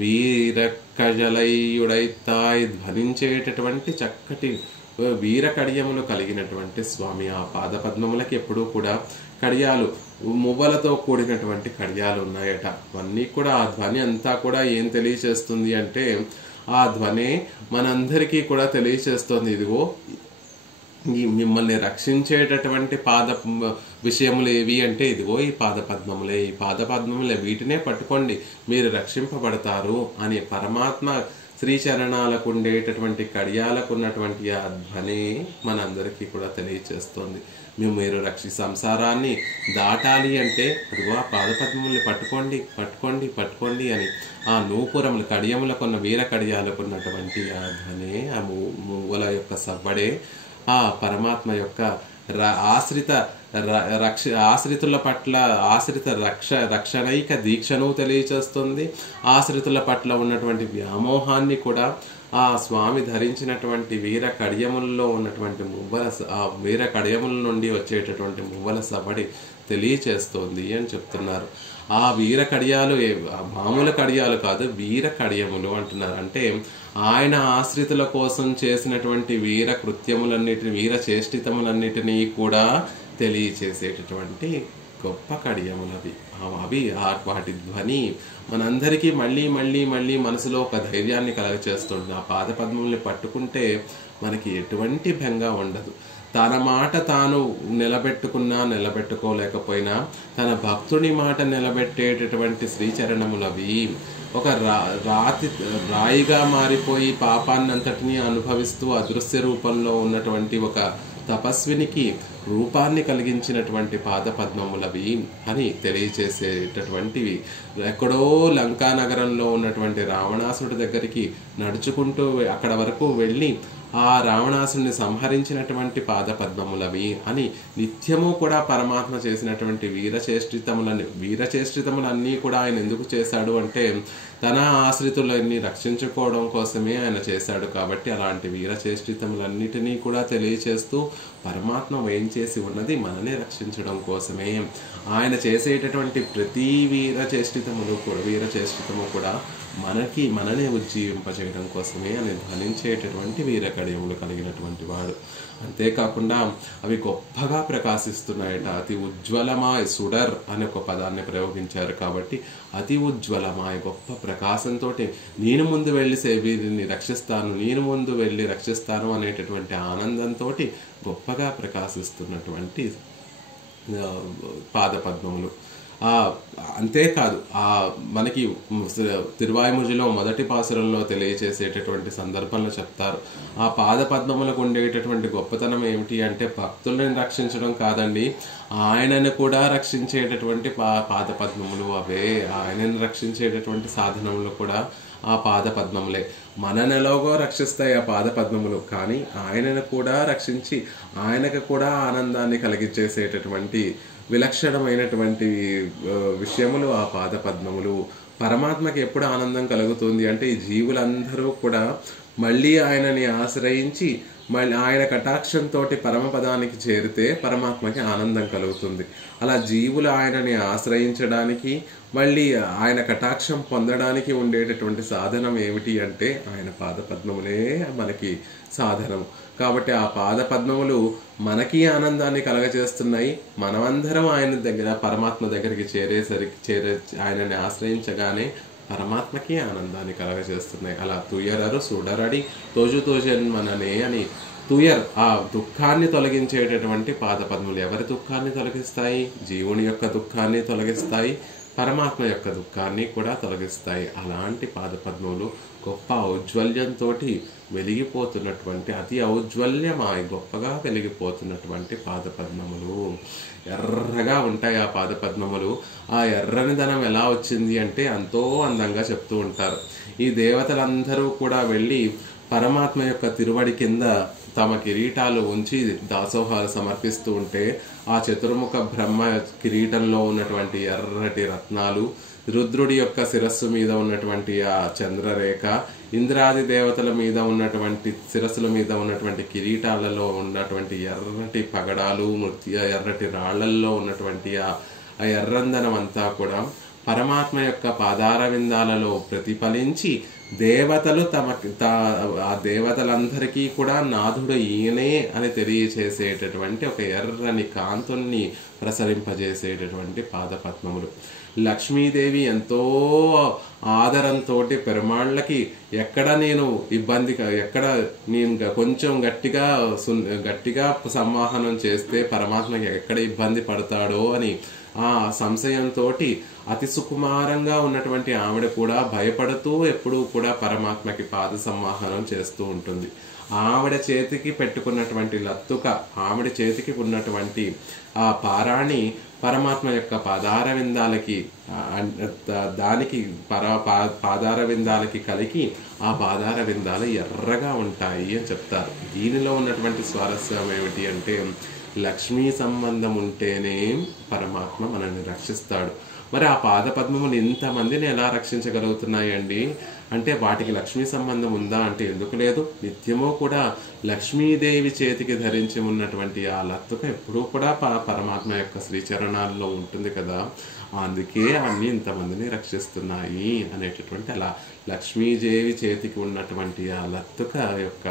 వీరకజలయుడైతాయ్ ధ్వనించేటటువంటి చక్కటి వీర కడియములు కలిగినటువంటి స్వామి. ఆ పాదపద్మములకి ఎప్పుడూ కూడా కడియాలు, మువ్వలతో కూడినటువంటి కడియాలు ఉన్నాయట. అవన్నీ కూడా ఆ ధ్వని అంతా కూడా ఏం తెలియచేస్తుంది అంటే, ఆ ధ్వనే మనందరికీ కూడా తెలియచేస్తుంది, ఇదిగో మిమ్మల్ని రక్షించేటటువంటి విషయములు ఏవి అంటే, ఇదిగో ఈ పాదపద్మములే, ఈ పాదపద్మములే, వీటినే పట్టుకోండి మీరు రక్షింపబడతారు అని పరమాత్మ శ్రీచరణాలకు ఉండేటటువంటి కడియాలకు ఉన్నటువంటి ఆ ధ్వనే మనందరికీ కూడా తెలియచేస్తుంది. మీరు సంసారాన్ని దాటాలి అంటే అదిగో ఆ పాదపద్మముల్ని పట్టుకోండి పట్టుకోండి పట్టుకోండి అని ఆ నూపురములు కడియములకున్న వీర కడియాలకున్నటువంటి ఆ ధ్వనే, ఆ మువ్వల యొక్క సవ్వడే ఆ పరమాత్మ యొక్క ఆశ్రితుల పట్ల రక్షణైక దీక్షను తెలియచేస్తుంది. ఆశ్రితుల పట్ల ఉన్నటువంటి వ్యామోహాన్ని కూడా ఆ స్వామి ధరించినటువంటి వీర కడియములలో ఉన్నటువంటి ఆ వీర కడియముల నుండి వచ్చేటటువంటి మువ్వల సవ్వడి తెలియచేస్తోంది అని చెప్తున్నారు. ఆ వీర కడియాలు మామూలు కడియాలు కాదు, వీర కడియములు అంటున్నారు. అంటే ఆయన ఆశ్రితుల కోసం చేసినటువంటి వీర కృత్యములన్నిటిని, వీర చేష్టితములన్నిటినీ కూడా తెలియచేసేటటువంటి గొప్ప కడియములవి. అవి వాటి ధ్వని మనందరికీ మళ్ళీ మళ్ళీ మళ్ళీ మనసులో ఒక ధైర్యాన్ని కలగచేస్తుంది. ఆ పాదపద్మముల్ని పట్టుకుంటే మనకి ఎటువంటి భంగ ఉండదు. తన మాట తాను నిలబెట్టుకున్నా నిలబెట్టుకోలేకపోయినా తన భక్తుని మాట నిలబెట్టేటటువంటి శ్రీచరణములవి. ఒక రాయిగా మారిపోయి పాపాన్నంతటినీ అనుభవిస్తూ అదృశ్య రూపంలో ఉన్నటువంటి ఒక తపస్వినికి రూపాన్ని కలిగించినటువంటి పాదపద్మములవి అని తెలియచేసేటటువంటివి. ఎక్కడో లంకా నగరంలో ఉన్నటువంటి రావణాసుడి దగ్గరికి నడుచుకుంటూ అక్కడ వరకు వెళ్ళి ఆ రావణాసుని సంహరించినటువంటి పాదపద్మములవి అని నిత్యము కూడా పరమాత్మ చేసినటువంటి వీరచేష్టితములన్నీ కూడా ఆయన ఎందుకు చేశాడు అంటే తన ఆశ్రితులన్నీ రక్షించుకోవడం కోసమే ఆయన చేశాడు. కాబట్టి అలాంటి వీరచేష్టితములన్నిటినీ కూడా తెలియచేస్తూ పరమాత్మ ఏం చేసి ఉన్నది మనల్ని రక్షించడం కోసమే. ఆయన చేసేటటువంటి ప్రతి వీరచేష్టితము కూడా మననే ఉజ్జీవింపచేయడం కోసమే అని ధ్వనించేటటువంటి వీరకడియములు కలిగినటువంటి వాడు. అంతేకాకుండా అవి గొప్పగా ప్రకాశిస్తున్నాయట. అతి ఉజ్వలమాయ్, సుడర్ అనే ఒక పదాన్ని ప్రయోగించారు. కాబట్టి అతి ఉజ్వలమాయ్, గొప్ప ప్రకాశంతో నేను ముందు వెళ్ళి వీరిని రక్షిస్తాను, నేను ముందు వెళ్ళి రక్షిస్తాను అనేటటువంటి ఆనందంతో గొప్పగా ప్రకాశిస్తున్నటువంటి పాదపద్మములు. అంతేకాదు మనకి తిరువాయిముజిలో మొదటి పాసురంలో తెలియచేసేటటువంటి సందర్భంలో చెప్తారు. ఆ పాదపద్మములకు ఉండేటటువంటి గొప్పతనం ఏమిటి అంటే భక్తులను రక్షించడం కాదండి, ఆయనను కూడా రక్షించేటటువంటి పాదపద్మములు అవే. ఆయనను రక్షించేటటువంటి సాధనములు కూడా ఆ పాదపద్మములే. మననెలాగో రక్షిస్తాయి ఆ పాదపద్మములు, కానీ ఆయనను కూడా రక్షించి ఆయనకు కూడా ఆనందాన్ని కలిగించేసేటటువంటి విలక్షణమైనటువంటి విషయములు ఆ పాదపద్మములు. పరమాత్మకి ఎప్పుడు ఆనందం కలుగుతుంది అంటే ఈ జీవులందరూ కూడా మళ్ళీ ఆయనని ఆశ్రయించి మళ్ళీ ఆయన కటాక్షంతో పరమపదానికి చేరితే పరమాత్మకి ఆనందం కలుగుతుంది. అలా జీవులు ఆయనని ఆశ్రయించడానికి మళ్ళీ ఆయన కటాక్షం పొందడానికి ఉండేటటువంటి సాధనం ఏమిటి అంటే ఆయన పాదపద్మములే మనకి సాధనం. కాబట్టి ఆ పాదపద్మములు మనకి ఆనందాన్ని కలగజేస్తున్నాయి. మనమందరం ఆయన దగ్గర పరమాత్మ దగ్గరికి ఆయనని ఆశ్రయించగానే పరమాత్మకి ఆనందాన్ని కలగజేస్తున్నాయి. అలా తుయరరు సుడరడి తోజుతోజన్మననే అని ఆ దుఃఖాన్ని తొలగించేటటువంటి పాదపద్మములు ఎవరి దుఃఖాన్ని తొలగిస్తాయి? జీవుని యొక్క దుఃఖాన్ని తొలగిస్తాయి, పరమాత్మ యొక్క దుఃఖాన్ని కూడా తొలగిస్తాయి. అలాంటి పాదపద్మములు గొప్ప ఔజ్వల్యంతో వెలిగిపోతున్నటువంటి అతి ఔజ్వల్యమాయి గొప్పగా వెలిగిపోతున్నటువంటి పాదపద్మములు. ఎర్రగా ఉంటాయి ఆ పాదపద్మములు. ఆ ఎర్రని ధనం ఎలా వచ్చింది అంటే ఎంతో అందంగా చెప్తూ ఉంటారు. ఈ దేవతలందరూ కూడా వెళ్ళి పరమాత్మ యొక్క తిరువడి కింద తమ కిరీటాలు ఉంచి దాసోహాలు సమర్పిస్తూ ఉంటే ఆ చతుర్ముఖ బ్రహ్మ కిరీటంలో ఉన్నటువంటి ఎర్రటి రత్నాలు, రుద్రుడి యొక్క శిరస్సు మీద ఉన్నటువంటి ఆ చంద్రరేఖ, ఇంద్రాది దేవతల మీద ఉన్నటువంటి శిరస్సుల మీద ఉన్నటువంటి కిరీటాలలో ఉన్నటువంటి ఎర్రటి పగడాలు, ఎర్రటి రాళ్లల్లో ఉన్నటువంటి ఆ ఎర్రందనం అంతా కూడా పరమాత్మ యొక్క పాదార విందాలలో ప్రతిఫలించి దేవతలు ఆ దేవతలందరికీ కూడా నాథుడు ఈయనే అని తెలియచేసేటటువంటి ఒక ఎర్రని కాంతుల్ని ప్రసరింపజేసేటటువంటి పాదపద్మములు. లక్ష్మీదేవి ఎంతో ఆదరంతో పెరుమాళ్ళకి ఎక్కడ నేను కొంచెం గట్టిగా సంవాహనం చేస్తే పరమాత్మకి ఎక్కడ ఇబ్బంది పడతాడో అని ఆ సంశయంతో అతి సుకుమారంగా ఉన్నటువంటి ఆవిడ కూడా భయపడుతూ ఎప్పుడూ కూడా పరమాత్మకి పాద సంవాహనం చేస్తూ ఉంటుంది. ఆవిడ చేతికి పెట్టుకున్నటువంటి లత్తుక, ఆవిడ చేతికి ఉన్నటువంటి ఆ పారాణి పరమాత్మ యొక్క పాదార విందాలకి పాదార విందాలకి కలిగి ఆ పాదార విందాలు ఎర్రగా ఉంటాయి అని చెప్తారు. దీనిలో ఉన్నటువంటి స్వారస్యం ఏమిటి అంటే లక్ష్మీ సంబంధం ఉంటేనే పరమాత్మ మనల్ని రక్షిస్తాడు. మరి ఆ పాద పద్మములు ఇంతమందిని ఎలా రక్షించగలుగుతున్నాయండి అంటే వాటికి లక్ష్మీ సంబంధం ఉందా అంటే ఎందుకు లేదు. నిత్యము కూడా లక్ష్మీదేవి చేతికి ధరించి ఉన్నటువంటి ఆ లత్తుక ఎప్పుడూ కూడా పరమాత్మ యొక్క శ్రీచరణాల్లో ఉంటుంది కదా. అందుకే అన్ని ఇంతమందిని రక్షిస్తున్నాయి అనేటటువంటి అలా లక్ష్మీదేవి చేతికి ఉన్నటువంటి ఆ లత్తుక యొక్క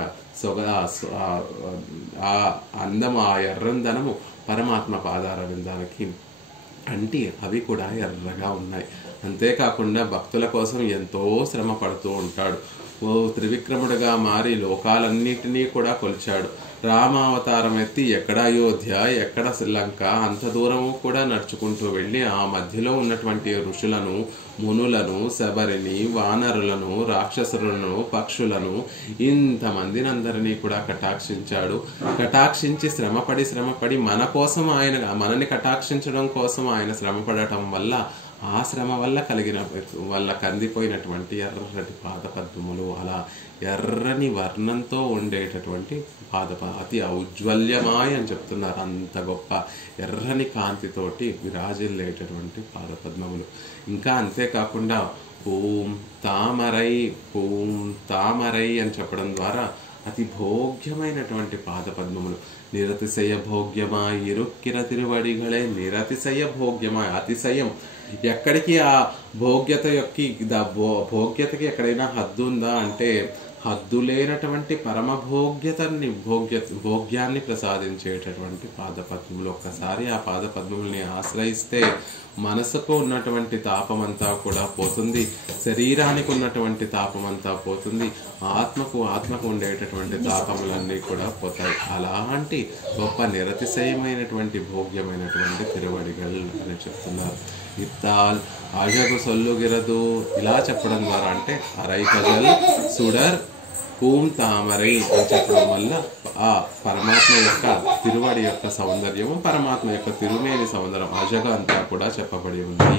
ఆ అందము, ఆ ఎర్రందనము పరమాత్మ పాదార విందానికి అంటే అవి కూడా ఎర్రగా ఉన్నాయి. అంతేకాకుండా భక్తుల కోసం ఎంతో శ్రమ పడుతూ ఉంటాడు. ఓ త్రివిక్రముడుగా మారి లోకాలన్నిటినీ కూడా కొలిచాడు. రామావతారం ఎత్తి ఎక్కడ అయోధ్య, ఎక్కడ శ్రీలంక, అంత దూరము కూడా నడుచుకుంటూ వెళ్ళి ఆ మధ్యలో ఉన్నటువంటి ఋషులను, మునులను, శబరిని, వానరులను, రాక్షసులను, పక్షులను ఇంతమందిని అందరినీ కూడా కటాక్షించాడు. కటాక్షించి శ్రమపడి మన కోసం ఆయన మనని కటాక్షించడం కోసం ఆయన శ్రమపడటం వల్ల ఆ శ్రమ వల్ల కందిపోయినటువంటి ఎర్రటి పాదపద్మములు అలా ఎర్రని వర్ణంతో ఉండేటటువంటి అతి ఔజ్వల్యమాయ అని చెప్తున్నారు. అంత గొప్ప ఎర్రని కాంతితోటి విరాజిల్లేటటువంటి పాదపద్మములు. ఇంకా అంతేకాకుండా పూం తామరై అని చెప్పడం ద్వారా అతి భోగ్యమైనటువంటి పాదపద్మములు. నిరతిశయ భోగ్యమా ఇరుక్కిన తిరువడిగళే నిరతిశయ భోగ్యమా అతిశయం. ఎక్కడికి ఆ భోగ్యతకి ఎక్కడైనా హద్దు ఉందా అంటే హద్దు లేనటువంటి పరమ భోగ్యాన్ని ప్రసాదించేటటువంటి పాదపద్మములు. ఒక్కసారి ఆ పాదపద్మముల్ని ఆశ్రయిస్తే మనసుకు ఉన్నటువంటి తాపమంతా కూడా పోతుంది, శరీరానికి ఉన్నటువంటి తాపమంతా పోతుంది, ఆత్మకు ఉండేటటువంటి తాపములన్నీ కూడా పోతాయి. అలాంటి గొప్ప నిరతిశయమైనటువంటి భోగ్యమైనటువంటి తిరువడిగల్ అని చెప్తున్నారు. ఇత్తాల్ అజగు సొల్లుగిరదు ఇలా చెప్పడం ద్వారా అంటే అరైకజల్ సుడర్ పూం తామరై అని చెప్పడం వల్ల ఆ పరమాత్మ యొక్క తిరువడి యొక్క సౌందర్యము, పరమాత్మ యొక్క తిరుమేని సౌందర్యం అజగ అంతా కూడా చెప్పబడి ఉంది.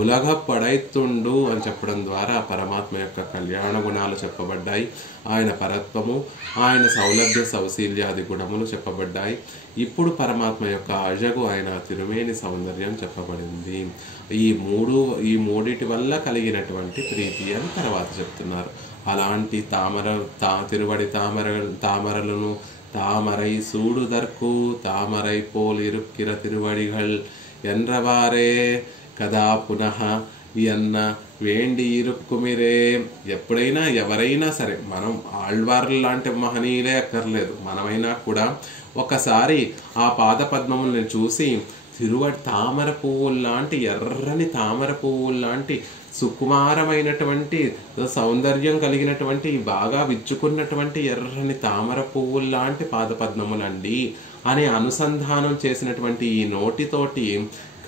ఉలగ పడైతుండు అని చెప్పడం ద్వారా పరమాత్మ యొక్క కళ్యాణ గుణాలు చెప్పబడ్డాయి. ఆయన పరత్వము, ఆయన సౌలభ్య సౌశీల్యాది గుణములు చెప్పబడ్డాయి. ఇప్పుడు పరమాత్మ యొక్క అజగు ఆయన తిరుమేని సౌందర్యం చెప్పబడింది. ఈ మూడిటి వల్ల కలిగినటువంటి ప్రీతి అని తర్వాత చెప్తున్నారు. అలాంటి తిరువడి తామరలను తామరై సూడుదర్కు తామరై పోలిరుక్కిర తిరువడిగల్ ఎన్రవారే కదా పునః ఎన్న వేండి ఇరుక్కుమిరే. ఎప్పుడైనా ఎవరైనా సరే, మనం ఆళ్వార్లు లాంటి మహనీయులే అక్కర్లేదు, మనమైనా కూడా ఒకసారి ఆ పాదపద్మములను చూసి తామర పువ్వుల్లాంటి ఎర్రని తామర పువ్వుల్లాంటి సుకుమారమైనటువంటి సౌందర్యం కలిగినటువంటి బాగా విచ్చుకున్నటువంటి ఎర్రని తామర పువ్వుల్లాంటి పాదపద్మములండి అని అనుసంధానం చేసినటువంటి ఈ నోటితోటి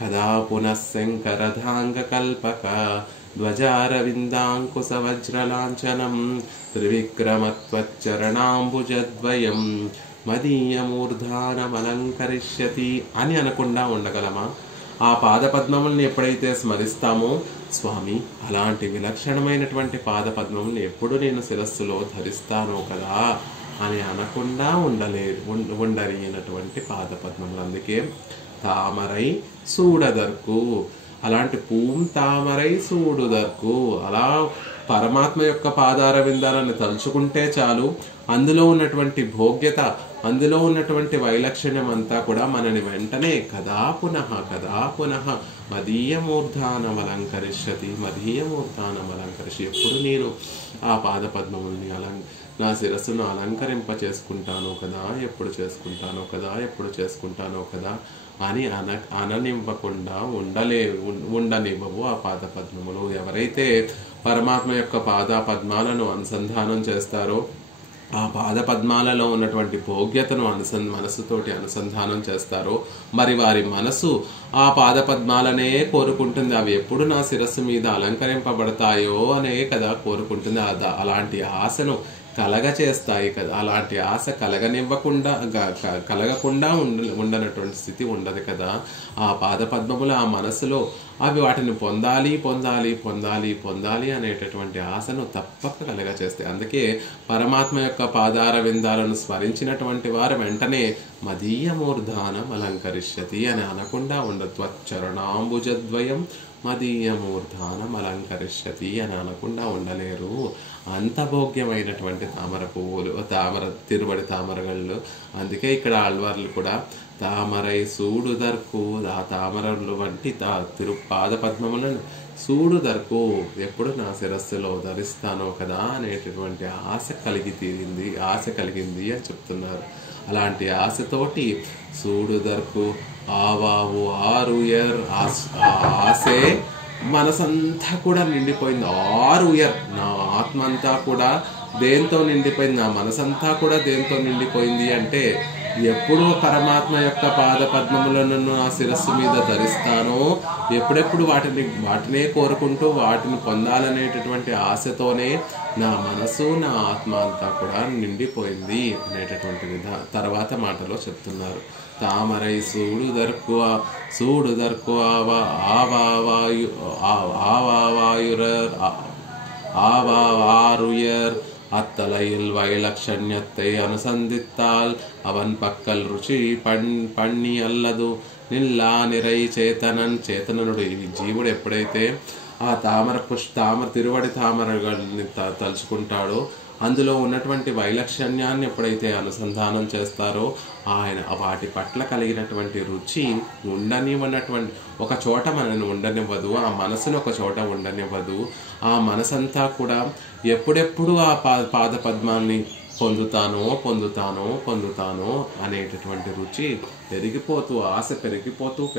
కదా పునఃశంకరధాంగ కల్పక ధ్వజారవిందాంకుశ వజ్రలాంఛనం త్రివిక్రమత్వచ్చరణాంబుజద్వయం మదీయమూర్ధానమలంకరిష్యతి అని అనకుండా ఉండగలమా? ఆ పాదపద్మముల్ని ఎప్పుడైతే స్మరిస్తామో, స్వామి అలాంటి విలక్షణమైనటువంటి పాదపద్మముల్ని ఎప్పుడు నేను శిరస్సులో ధరిస్తానో కదా అని అనకుండా ఉండలేనటువంటి పాదపద్మములు. అందుకే తామరై సూడదర్కు, అలాంటి పూం తామరై సూడుదర్కు. అలా పరమాత్మ యొక్క పాదార విందాలను తలుచుకుంటే చాలు, అందులో ఉన్నటువంటి భోగ్యత, అందులో ఉన్నటువంటి వైలక్షణ్యం అంతా కూడా మనని వెంటనే కదా పునః మదీయమూర్ధానమలంకరిష్యతి ఎప్పుడు నేను ఆ పాదపద్మముల్ని నా శిరస్సును అలంకరింప చేసుకుంటానో కదా, ఎప్పుడు చేసుకుంటానో కదా అని అననివ్వకుండా ఉండనివ్వవు ఆ పాదపద్మములు. ఎవరైతే పరమాత్మ యొక్క పాదపద్మాలను అనుసంధానం చేస్తారో, ఆ పాదపద్మాలలో ఉన్నటువంటి భోగ్యతను మనసుతోటి అనుసంధానం చేస్తారో, మరి వారి మనసు ఆ పాదపద్మాలనే కోరుకుంటుంది. అవి ఎప్పుడు నా శిరస్సు మీద అలంకరింపబడతాయో అనే కదా కోరుకుంటుంది. అలాంటి ఆశను కలగచేస్తాయి కదా. అలాంటి ఆశ కలగకుండా ఉండనటువంటి స్థితి ఉండదు కదా. ఆ పాదపద్మములు ఆ మనసులో అవి వాటిని పొందాలి పొందాలి పొందాలి పొందాలి అనేటటువంటి ఆశను తప్పక కలగచేస్తాయి. అందుకే పరమాత్మ యొక్క పాదార విందాలను స్మరించినటువంటి వారు వెంటనే మదీయమూర్ధానం అలంకరిష్యతి అని అనకుండా ఉండదు. చరణాంబుజద్వయం మదీయమూర్ధానం అలంకరిష్యతి అని అనకుండా ఉండలేరు. అంత భోగ్యమైనటువంటి తామర పువ్వులు, తిరువడి తామరగళ్ళు. అందుకే ఇక్కడ ఆళ్వార్లు కూడా తామరై సూడుదర్కు, ఆ తామరలు వంటి పాద పద్మములను సూడుదర్కు ఎప్పుడు నా శిరస్సులో ధరిస్తానో కదా అనేటటువంటి ఆశ కలిగింది అని చెప్తున్నారు. అలాంటి ఆశతోటి సూడుదర్కు ఆవావు ఆరుయర్ ఆశే మనసంతా కూడా నిండిపోయింది. ఆరుయర్ నా ఆత్మ అంతా కూడా దేంతో నిండిపోయింది, నా మనసంతా కూడా దేంతో నిండిపోయింది అంటే ఎప్పుడు పరమాత్మ యొక్క పాద పద్మములను నా శిరస్సు మీద ధరిస్తానో, ఎప్పుడెప్పుడు వాటినే కోరుకుంటూ వాటిని పొందాలనేటటువంటి ఆశతోనే నా మనసు నా ఆత్మ అంతా కూడా నిండిపోయింది అనేటటువంటి తర్వాత మాటలో చెప్తున్నారు. తామరై సూడుదర్కు ஆவாவாயுயர் அத்தலையில் வைலக்ஷண்யத்தை அனுசந்தித்தால் அவன் பக்கல் ருచి పణ్ణి అల్లదు నిల్లా నిరై చేతననుడు. ఈ జీవుడు ఎప్పుడైతే ఆ తిరువడి తామరని తలుచుకుంటాడో, అందులో ఉన్నటువంటి వైలక్షణ్యాన్ని ఎప్పుడైతే అనుసంధానం చేస్తారో ఆయన వాటి పట్ల కలిగినటువంటి రుచి ఉండనివ్వనటువంటి ఒక చోట మనల్ని ఉండనివ్వదు, ఆ మనసును ఒక చోట ఉండనివ్వదు. ఆ మనసంతా కూడా ఎప్పుడెప్పుడు ఆ పాద పద్మాన్ని పొందుతానో అనేటటువంటి రుచి పెరిగిపోతూ, ఆశ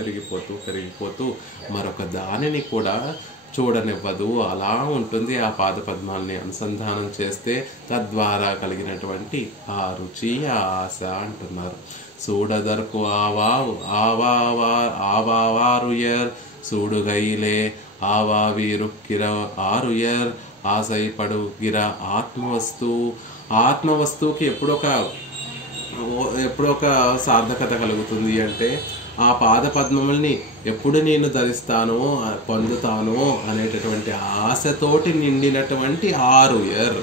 పెరిగిపోతూ మరొక దానిని కూడా చూడనివ్వదు. అలా ఉంటుంది ఆ పాద పద్మాల్ని అనుసంధానం చేస్తే, తద్వారా కలిగినటువంటి ఆ రుచి, ఆ ఆశ అంటున్నారు. సూడదర్కు ఆవావారుయర్ సూడుగైలే ఆవావీరుక్కిర ఆరుయర్ ఆశైపడు గిర ఆత్మవస్తువుకి ఎప్పుడొక సార్థకత కలుగుతుంది అంటే ఆ పాద పద్మముల్ని ఎప్పుడు నేను ధరిస్తానో పొందుతానో అనేటటువంటి ఆశతోటి నిండినటువంటి ఆరుయర్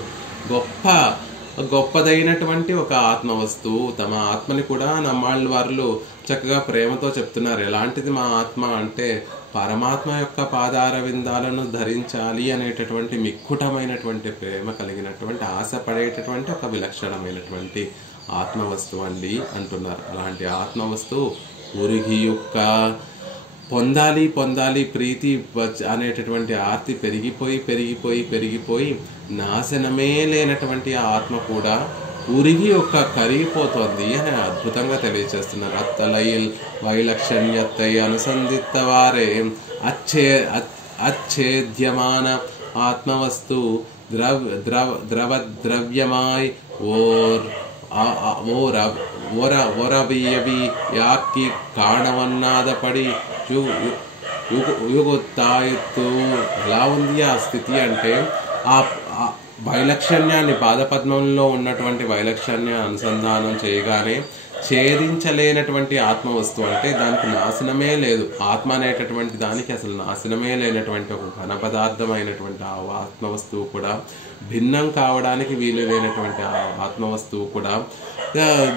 గొప్పదైనటువంటి ఒక ఆత్మవస్తువు. తమ ఆత్మని కూడా నమ్మాళ్ళ వారు చక్కగా ప్రేమతో చెప్తున్నారు. ఎలాంటిది మా ఆత్మ అంటే పరమాత్మ యొక్క పాదార విందాలను ధరించాలి అనేటటువంటి మిక్కుటమైనటువంటి ప్రేమ కలిగినటువంటి ఆశపడేటటువంటి ఒక విలక్షణమైనటువంటి ఆత్మవస్తువు అండి అంటున్నారు. అలాంటి ఆత్మవస్తువు ఉరిగి యొక్క పొందాలి ప్రీతి అనేటటువంటి ఆర్తి పెరిగిపోయి నాశనమే లేనటువంటి ఆత్మ కూడా ఉరిగి యొక్క కరిగిపోతోంది అని అద్భుతంగా తెలియచేస్తున్నారు. అత్తలైల్ వైలక్షణ్యత్తై అనుసంధిత్తవారే అచ్ఛేద్యమాన ఆత్మవస్తు ద్రవ్యమాయ్ ఒరవియవి యాక్కి కాణవన్నాదపడి యుగుత్తాయత్తు. ఎలా ఉంది ఆ స్థితి అంటే ఆ వైలక్షణ్యాన్ని పాదపద్మంలో ఉన్నటువంటి వైలక్షణ్య అనుసంధానం చేయగానే ఛేదించలేనటువంటి ఆత్మవస్తువు అంటే దానికి నాశనమే లేదు. ఆత్మ అనేటటువంటి దానికి అసలు నాశనమే లేనటువంటి ఒక ఘన పదార్థమైనటువంటి ఆ ఆత్మవస్తువు కూడా, భిన్నం కావడానికి వీలు లేనటువంటి ఆ ఆత్మవస్తువు కూడా,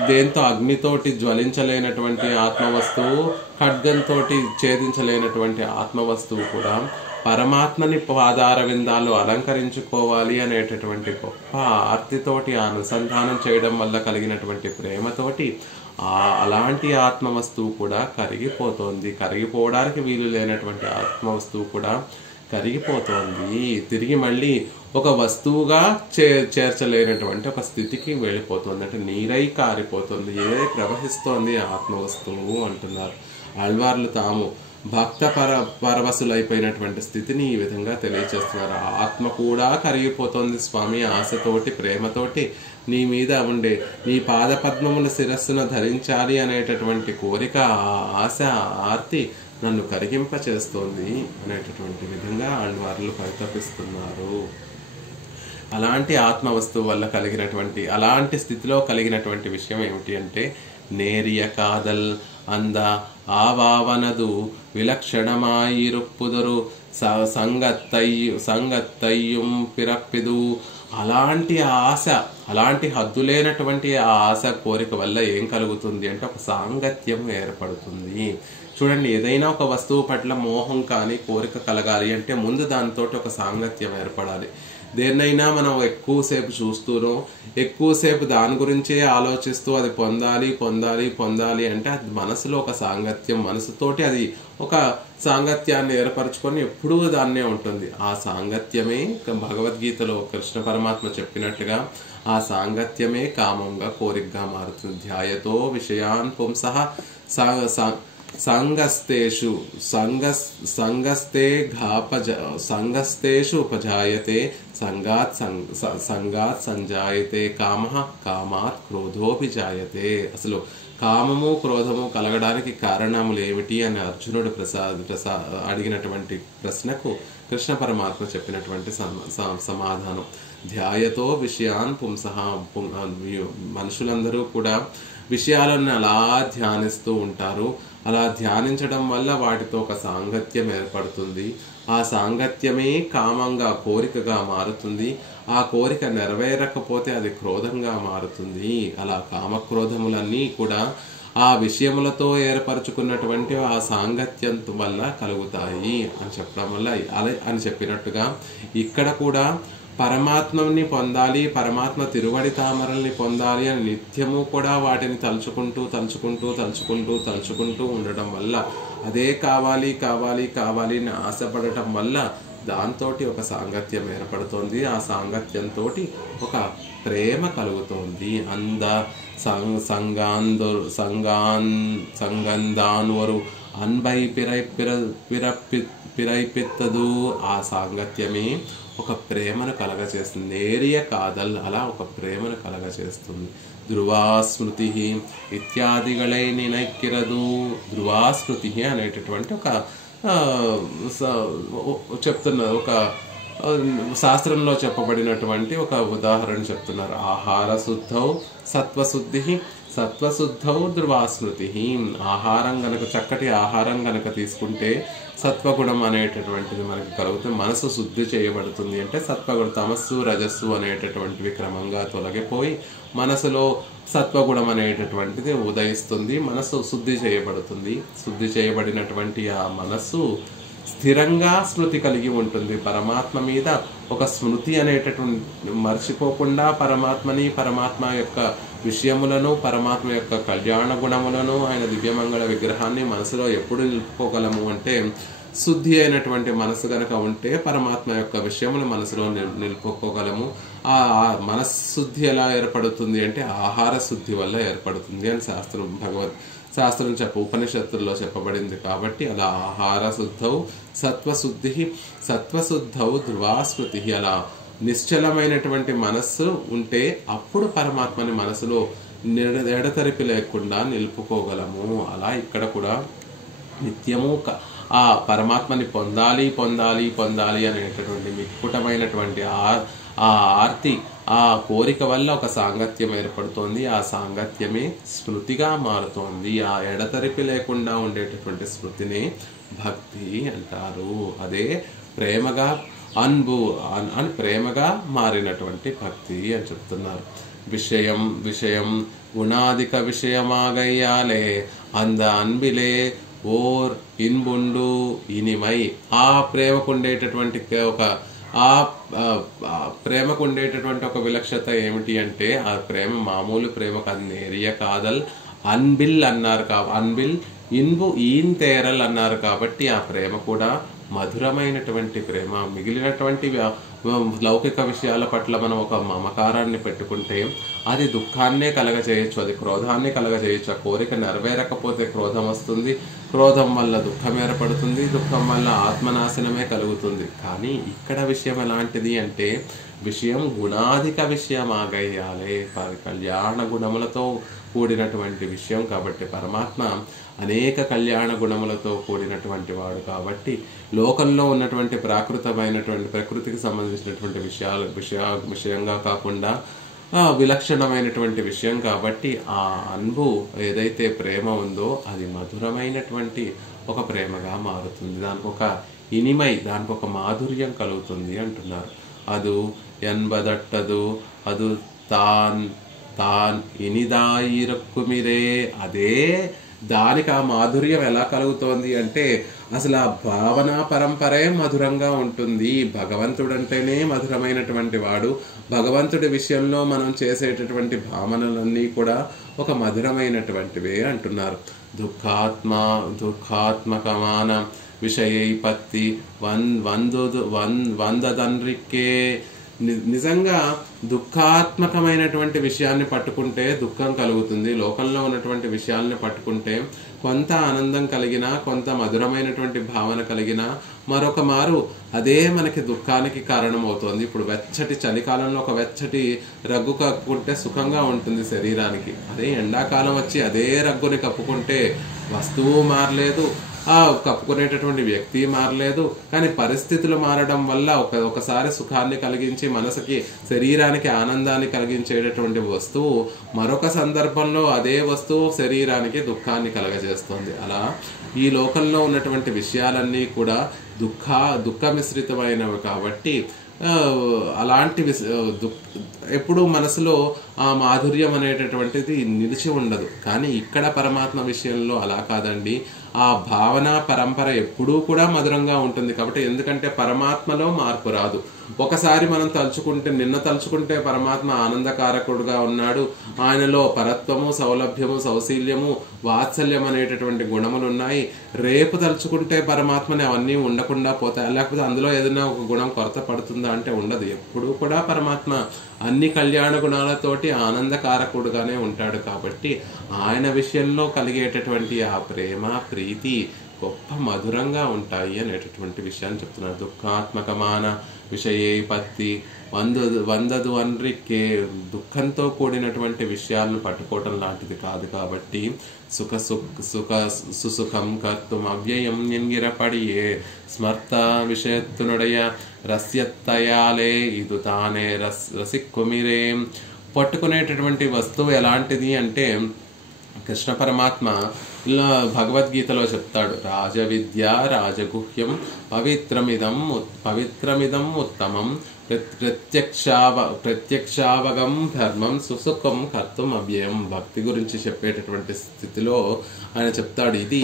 దేంతో అగ్నితోటి జ్వలించలేనటువంటి ఆత్మవస్తువు, ఖడ్గంతో ఛేదించలేనటువంటి ఆత్మవస్తువు కూడా పరమాత్మని పాదార విందాలు అలంకరించుకోవాలి అనేటటువంటి గొప్ప ఆర్తితోటి అనుసంధానం చేయడం వల్ల కలిగినటువంటి ప్రేమతోటి అలాంటి ఆత్మవస్తువు కూడా కరిగిపోతోంది. కరిగిపోవడానికి వీలు లేనటువంటి ఆత్మవస్తువు కూడా కరిగిపోతోంది. తిరిగి మళ్ళీ ఒక వస్తువుగా చేర్చలేనటువంటి ఒక స్థితికి వెళ్ళిపోతుంది. అంటే నీరై కారిపోతుంది, ఏదై ప్రవహిస్తోంది ఆత్మవస్తువు అంటున్నారు. ఆళ్వార్లు తాము భక్త పరవశులైపోయినటువంటి స్థితిని ఈ విధంగా తెలియచేస్తున్నారు. ఆత్మ కూడా కరిగిపోతుంది స్వామి, ఆశతోటి ప్రేమతోటి నీ మీద ఉండే నీ పాద పద్మముల శిరస్సును ధరించాలి అనేటటువంటి కోరిక, ఆశ, ఆర్తి నన్ను కరిగింప చేస్తోంది అనేటటువంటి విధంగా ఆళ్వార్లు పరితపిస్తున్నారు. అలాంటి ఆత్మ వస్తువు వల్ల కలిగినటువంటి అలాంటి స్థితిలో కలిగినటువంటి విషయం ఏమిటి అంటే నేరియ కాదల్ అంద ఆవావనదు విలక్షణమాయిరుప్పుదరు సంగత్తయ్యం పిరప్పిదు. అలాంటి ఆశ, అలాంటి హద్దులేనటువంటి ఆ ఆశ కోరిక వల్ల ఏం కలుగుతుంది అంటే ఒక సాంగత్యం ఏర్పడుతుంది. చూడండి, ఏదైనా ఒక వస్తువు పట్ల మోహం కానీ కోరిక కలగాలి అంటే ముందు దానితో ఒక సాంగత్యం ఏర్పడాలి. దేన్నైనా మనం ఎక్కువసేపు చూస్తూనో ఎక్కువసేపు దాని గురించే ఆలోచిస్తూ అది పొందాలి పొందాలి పొందాలి అంటే అది మనసులో ఒక సాంగత్యం, మనసుతోటి అది ఒక సాంగత్యాన్ని ఏర్పరచుకొని ఎప్పుడూ దాన్నే ఉంటుంది. ఆ సాంగత్యమే భగవద్గీతలో కృష్ణ పరమాత్మ చెప్పినట్టుగా ఆ సాంగత్యమే కామంగా కోరికగా మారుతుంది. ధ్యాయతో విషయాన్ పుంసః సంగస్తేషు సంగస్తేషు ఉపజాయతే సంగాత్ సంజాయతే కామః కామాత్ క్రోధోభిజాయతే. అసలు కామము క్రోధము కలగడానికి కారణములు ఏమిటి అని అర్జునుడు అడిగినటువంటి ప్రశ్నకు కృష్ణ పరమాత్మ చెప్పినటువంటి సమాధానం ధ్యాయతో విషయాన్ పుంసః. మనుషులందరూ కూడా విషయాలను అలా ధ్యానిస్తూ ఉంటారు. అలా ధ్యానించడం వల్ల వాటితో ఒక సాంగత్యం ఏర్పడుతుంది. ఆ సాంగత్యమే కామంగా కోరికగా మారుతుంది. ఆ కోరిక నెరవేరకపోతే అది క్రోధంగా మారుతుంది. అలా కామక్రోధములన్నీ కూడా ఆ విషయములతో ఏర్పరచుకున్నటువంటి ఆ సాంగత్యం వల్ల కలుగుతాయి అని చెప్పడం వల్ల అని చెప్పినట్టుగా ఇక్కడ కూడా పరమాత్మని పొందాలి, పరమాత్మ తిరువడి తామరల్ని పొందాలి అని నిత్యము కూడా వాటిని తలుచుకుంటూ తలుచుకుంటూ తలుచుకుంటూ తలుచుకుంటూ ఉండటం వల్ల అదే కావాలి కావాలి కావాలి అని ఆశపడటం వల్ల దాంతో ఒక సాంగత్యం ఏర్పడుతోంది. ఆ సాంగత్యంతో ఒక ప్రేమ కలుగుతోంది. అంద సంగందాన్వరు అన్బై పిరైపిత్తదు. ఆ సాంగత్యమే ఒక ప్రేమను కలగచేస్తుంది. నేరియ కాదల్ అలా ఒక ప్రేమను కలగచేస్తుంది. ధ్రువాస్మృతి ఇత్యాదిಗಳై నినక్కిరదు. ధ్రువాస్మృతి అనేటటువంటి ఒక చెప్తున్నారు, ఒక శాస్త్రంలో చెప్పబడినటువంటి ఒక ఉదాహరణ చెప్తున్నారు. ఆహార శుద్ధౌ సత్వశుద్ధి సత్వశుద్ధౌ ధ్రువాస్మృతి. ఆహారం గనక చక్కటి ఆహారం గనక తీసుకుంటే సత్వగుణం అనేటటువంటిది మనకి కలుగుతుంది. మనసు శుద్ధి చేయబడుతుంది. అంటే సత్వగుణం, తమస్సు రజస్సు అనేటటువంటివి క్రమంగా తొలగిపోయి మనసులో సత్వగుణం అనేటటువంటిది ఉదయిస్తుంది. మనసు శుద్ధి చేయబడుతుంది. శుద్ధి చేయబడినటువంటి ఆ మనస్సు స్థిరంగా స్మృతి కలిగి ఉంటుంది. పరమాత్మ మీద ఒక స్మృతి అనేటటువంటి మర్చిపోకుండా పరమాత్మని, పరమాత్మ యొక్క విషయములను, పరమాత్మ యొక్క కళ్యాణ గుణములను, ఆయన దివ్యమంగళ విగ్రహాన్ని మనసులో ఎప్పుడు నిలుపుకోగలము అంటే శుద్ధి అయినటువంటి మనసు కనుక ఉంటే పరమాత్మ యొక్క విషయములు మనసులో నిలుపుకోగలము. ఆ మనస్శుద్ధి ఎలా ఏర్పడుతుంది అంటే ఆహార శుద్ధి వల్ల ఏర్పడుతుంది అని శాస్త్రం ఉపనిషత్తుల్లో చెప్పబడింది. కాబట్టి అలా ఆహార శుద్ధౌ సత్వశుద్ధి సత్వశుద్ధౌ ధ్రువాస్మృతి. అలా నిశ్చలమైనటువంటి మనస్సు ఉంటే అప్పుడు పరమాత్మని మనసులో ఎడతెరిపి లేకుండా నిలుపుకోగలము. అలా ఇక్కడ కూడా నిత్యము ఆ పరమాత్మని పొందాలి పొందాలి పొందాలి అనేటటువంటి మిక్కుటమైనటువంటి ఆ ఆర్తి, ఆ కోరిక వల్ల ఒక సాంగత్యం ఏర్పడుతోంది. ఆ సాంగత్యమే స్మృతిగా మారుతోంది. ఆ ఎడతెరిపి లేకుండా ఉండేటటువంటి స్మృతిని భక్తి అంటారు. అదే ప్రేమగా అని ప్రేమగా మారినటువంటి భక్తి అని చెప్తున్నారు. విషయం గుణాధిక విషయమాగయ్యాలే అంద అన్బిలే ఓర్ ఇన్బుండు ఇనిమై. ఆ ప్రేమకుండేటటువంటి ఒక విలక్షణత ఏమిటి అంటే ఆ ప్రేమ మామూలు ప్రేమ కాదు, నేరియ కాదల్ అన్బిల్ అన్నారు. అన్బిల్ ఇన్బు ఈన్ తేరల్ అన్నారు. కాబట్టి ఆ ప్రేమ కూడా మధురమైనటువంటి ప్రేమ. మిగిలినటువంటి లౌకిక విషయాల పట్ల మనం ఒక మమకారాన్ని పెట్టుకుంటే అది దుఃఖాన్నే కలగజేయచ్చు, అది క్రోధాన్ని కలగజేయచ్చు. ఆ కోరిక నెరవేరకపోతే క్రోధం వస్తుంది, క్రోధం వల్ల దుఃఖం ఏర్పడుతుంది, దుఃఖం వల్ల ఆత్మనాశనమే కలుగుతుంది. కానీ ఇక్కడ విషయం ఎలాంటిది అంటే విషయం గుణాధిక విషయం ఆగయ్యాలే, కళ్యాణ గుణములతో కూడినటువంటి విషయం. కాబట్టి పరమాత్మ అనేక కళ్యాణ గుణములతో కూడినటువంటి వాడు. కాబట్టి లోకంలో ఉన్నటువంటి ప్రకృతికి సంబంధించినటువంటి విషయంగా కాకుండా విలక్షణమైనటువంటి విషయం కాబట్టి ఆ అన్బు ఏదైతే ప్రేమ ఉందో అది మధురమైనటువంటి ఒక ప్రేమగా మారుతుంది. దానికి ఒక ఇనిమై, దానికి ఒక మాధుర్యం కలుగుతుంది అంటున్నారు. అది ఎన్బదట్టదు అది తాన్ ఇనిదాయిరక్కుమిరే. అదే దానికి ఆ మాధుర్యం ఎలా కలుగుతోంది అంటే అసలు ఆ భావనా పరంపరే మధురంగా ఉంటుంది. భగవంతుడంటేనే మధురమైనటువంటి వాడు. భగవంతుడి విషయంలో మనం చేసేటటువంటి భావనలన్నీ కూడా ఒక మధురమైనటువంటివే అంటున్నారు. దుఃఖాత్మకమాన విషయైపత్తి వందదన్రిక్కే. నిజంగా దుఃఖాత్మకమైనటువంటి విషయాన్ని పట్టుకుంటే దుఃఖం కలుగుతుంది. లోకంలో ఉన్నటువంటి విషయాల్ని పట్టుకుంటే కొంత ఆనందం కలిగినా, కొంత మధురమైనటువంటి భావన కలిగినా మరొక మారు అదే మనకి దుఃఖానికి కారణమవుతోంది. ఇప్పుడు వెచ్చటి చలికాలంలో ఒక వెచ్చటి రగ్గు కప్పుకుంటే సుఖంగా ఉంటుంది శరీరానికి. అదే ఎండాకాలం వచ్చి అదే రగ్గుని కప్పుకుంటే వస్తువు మారలేదు, కప్పుకునేటటువంటి వ్యక్తి మారలేదు, కానీ పరిస్థితులు మారడం వల్ల ఒకసారి సుఖాన్ని కలిగించి మనసుకి శరీరానికి ఆనందాన్ని కలిగించేటటువంటి వస్తువు మరొక సందర్భంలో అదే వస్తువు శరీరానికి దుఃఖాన్ని కలగజేస్తుంది. అలా ఈ లోకంలో ఉన్నటువంటి విషయాలన్నీ కూడా దుఃఖ మిశ్రితమైనవి కాబట్టి అలాంటి ఎప్పుడు మనసులో ఆ మాధుర్యం అనేటటువంటిది నిలిచి ఉండదు. కానీ ఇక్కడ పరమాత్మ విషయంలో అలా కాదండి. ఆ భావన పరంపర ఎప్పుడూ కూడా మధురంగా ఉంటుంది. కాబట్టి ఎందుకంటే పరమాత్మలో మార్పు రాదు. ఒకసారి మనం నిన్న తలుచుకుంటే పరమాత్మ ఆనందకారకుడుగా ఉన్నాడు. ఆయనలో పరత్వము, సౌలభ్యము, సౌశీల్యము, వాత్సల్యం అనేటటువంటి గుణములు ఉన్నాయి. రేపు తలుచుకుంటే పరమాత్మని అవన్నీ ఉండకుండా పోతాయి. లేకపోతే అందులో ఏదైనా ఒక గుణం కొరత పడుతుందా అంటే ఉండదు. ఎప్పుడూ కూడా పరమాత్మ అన్ని కళ్యాణ గుణాలతోటి ఆనందకారకుడుగానే ఉంటాడు. కాబట్టి ఆయన విషయంలో కలిగేటటువంటి ఆ ప్రేమ, ప్రీతి గొప్ప మధురంగా ఉంటాయి అనేటటువంటి విషయాన్ని చెప్తున్నారు. దుఃఖాత్మకమాన విషయైపత్తి వందదు అన్రిక్కే. దుఃఖంతో కూడినటువంటి విషయాలను పట్టుకోవటం లాంటిది కాదు. కాబట్టి సుసుఖం కర్తుం అవ్యయం ఎంగిరపడియే స్మర్త విషయత్తునుడయ రస్యత్తయాలే ఇది తానే రసిక్కుమిరే. పట్టుకునేటటువంటి వస్తువు ఎలాంటిది అంటే కృష్ణ పరమాత్మ ఇలా భగవద్గీతలో చెప్తాడు. రాజవిద్య రాజగుహ్యం పవిత్రమిదం ఉత్తమం ప్రత్యక్షావగం ధర్మం సుసుఖం కర్తుం అవ్యయం. భక్తి గురించి చెప్పేటటువంటి స్థితిలో ఆయన చెప్తాడు. ఇది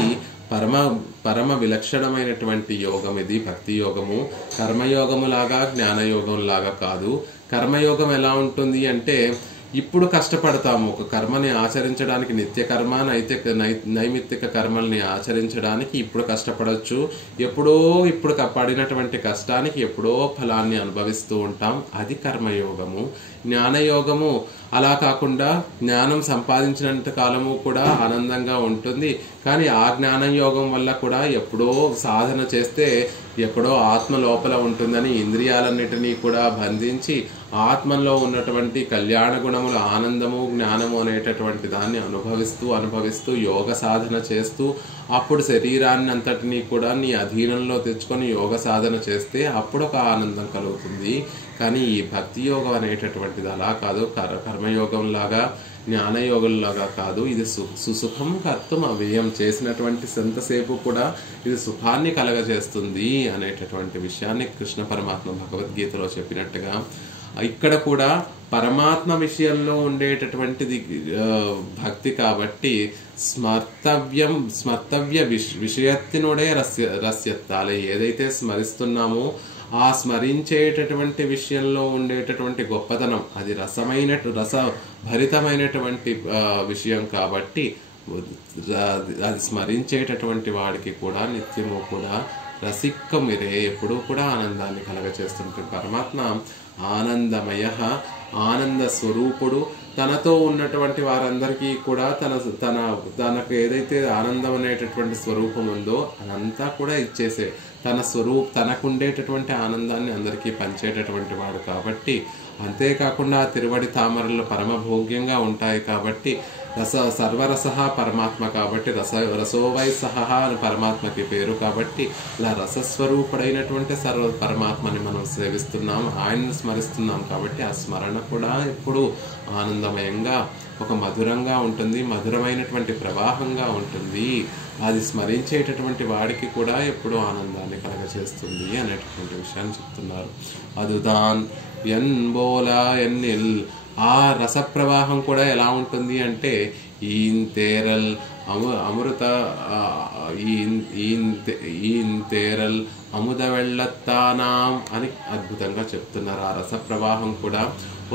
పరమ విలక్షణమైనటువంటి యోగం. ఇది భక్తి యోగము. కర్మయోగము లాగా జ్ఞానయోగం లాగా కాదు. కర్మయోగం ఎలా ఉంటుంది అంటే ఇప్పుడు కష్టపడతాము ఒక కర్మని ఆచరించడానికి. నిత్య కర్మ, నైమిత్తిక కర్మల్ని ఆచరించడానికి ఇప్పుడు కష్టపడవచ్చు. ఇప్పుడు పడినటువంటి కష్టానికి ఎప్పుడో ఫలాన్ని అనుభవిస్తూ ఉంటాం. అది కర్మయోగము. జ్ఞానయోగము అలా కాకుండా జ్ఞానం సంపాదించినంత కాలము కూడా ఆనందంగా ఉంటుంది. కానీ ఆ జ్ఞానయోగం వల్ల కూడా ఎప్పుడో సాధన చేస్తే ఎక్కడో ఆత్మ లోపల ఉంటుందని ఇంద్రియాలన్నిటినీ కూడా బంధించి ఆత్మలో ఉన్నటువంటి కళ్యాణ గుణములు, ఆనందము, జ్ఞానము అనేటటువంటి దాన్ని అనుభవిస్తూ యోగ సాధన చేస్తూ అప్పుడు శరీరాన్ని అంతటినీ కూడా నీ అధీనంలో తెచ్చుకొని యోగ సాధన చేస్తే అప్పుడు ఒక ఆనందం కలుగుతుంది. కానీ ఈ భక్తి యోగం అనేటటువంటిది అలా కాదు. కర్మయోగం లాగా, జ్ఞానయోగం లాగా కాదు. ఇది సుసుఖం కర్తుం అవ్యయం. చేసినటువంటి ఎంతసేపు కూడా ఇది సుఖాన్ని కలగజేస్తుంది అనేటటువంటి విషయాన్ని కృష్ణ పరమాత్మ భగవద్గీతలో చెప్పినట్టుగా ఇక్కడ కూడా పరమాత్మ విషయంలో ఉండేటటువంటిది భక్తి. కాబట్టి స్మర్తవ్య విషయత్తినుడే రస్యత్తాలే. ఏదైతే స్మరిస్తున్నామో ఆ స్మరించేటటువంటి విషయంలో ఉండేటటువంటి గొప్పతనం అది రసభరితమైనటువంటి విషయం. కాబట్టి అది స్మరించేటటువంటి వాడికి కూడా నిత్యము కూడా రసిక్కమిరే, ఎప్పుడూ కూడా ఆనందాన్ని కలగచేస్తుంటాడు. పరమాత్మ ఆనందమయ, ఆనంద స్వరూపుడు. తనతో ఉన్నటువంటి వారందరికీ కూడా తనకు ఏదైతే ఆనందం అనేటటువంటి స్వరూపం ఉందో అదంతా కూడా ఇచ్చేసే తనకుండేటటువంటి ఆనందాన్ని అందరికీ పంచేటటువంటి వాడు. కాబట్టి అంతేకాకుండా తిరువడి తామరలు పరమభోగ్యంగా ఉంటాయి. కాబట్టి సర్వరస పరమాత్మ కాబట్టి రసోవై సహ అని పరమాత్మకి పేరు కాబట్టి ఇలా రసస్వరూపుడైనటువంటి పరమాత్మని మనం సేవిస్తున్నాం, ఆయన్ని స్మరిస్తున్నాం కాబట్టి ఆ స్మరణ కూడా ఎప్పుడు ఆనందమయంగా ఒక మధురంగా ఉంటుంది, మధురమైనటువంటి ప్రవాహంగా ఉంటుంది. అది స్మరించేటటువంటి వాడికి కూడా ఎప్పుడూ ఆనందాన్ని కలగచేస్తుంది అనేటటువంటి విషయాన్ని చెప్తున్నారు. అదుదాన్ ఎన్ బోలా ఎన్నిల్, ఆ రస ప్రవాహం కూడా ఎలా ఉంటుంది అంటే ఈన్ తేరల్ అమృత ఈన్ తేరల్ అముద వెళ్ళత్తానాం అని అద్భుతంగా చెప్తున్నారు. ఆ రస ప్రవాహం కూడా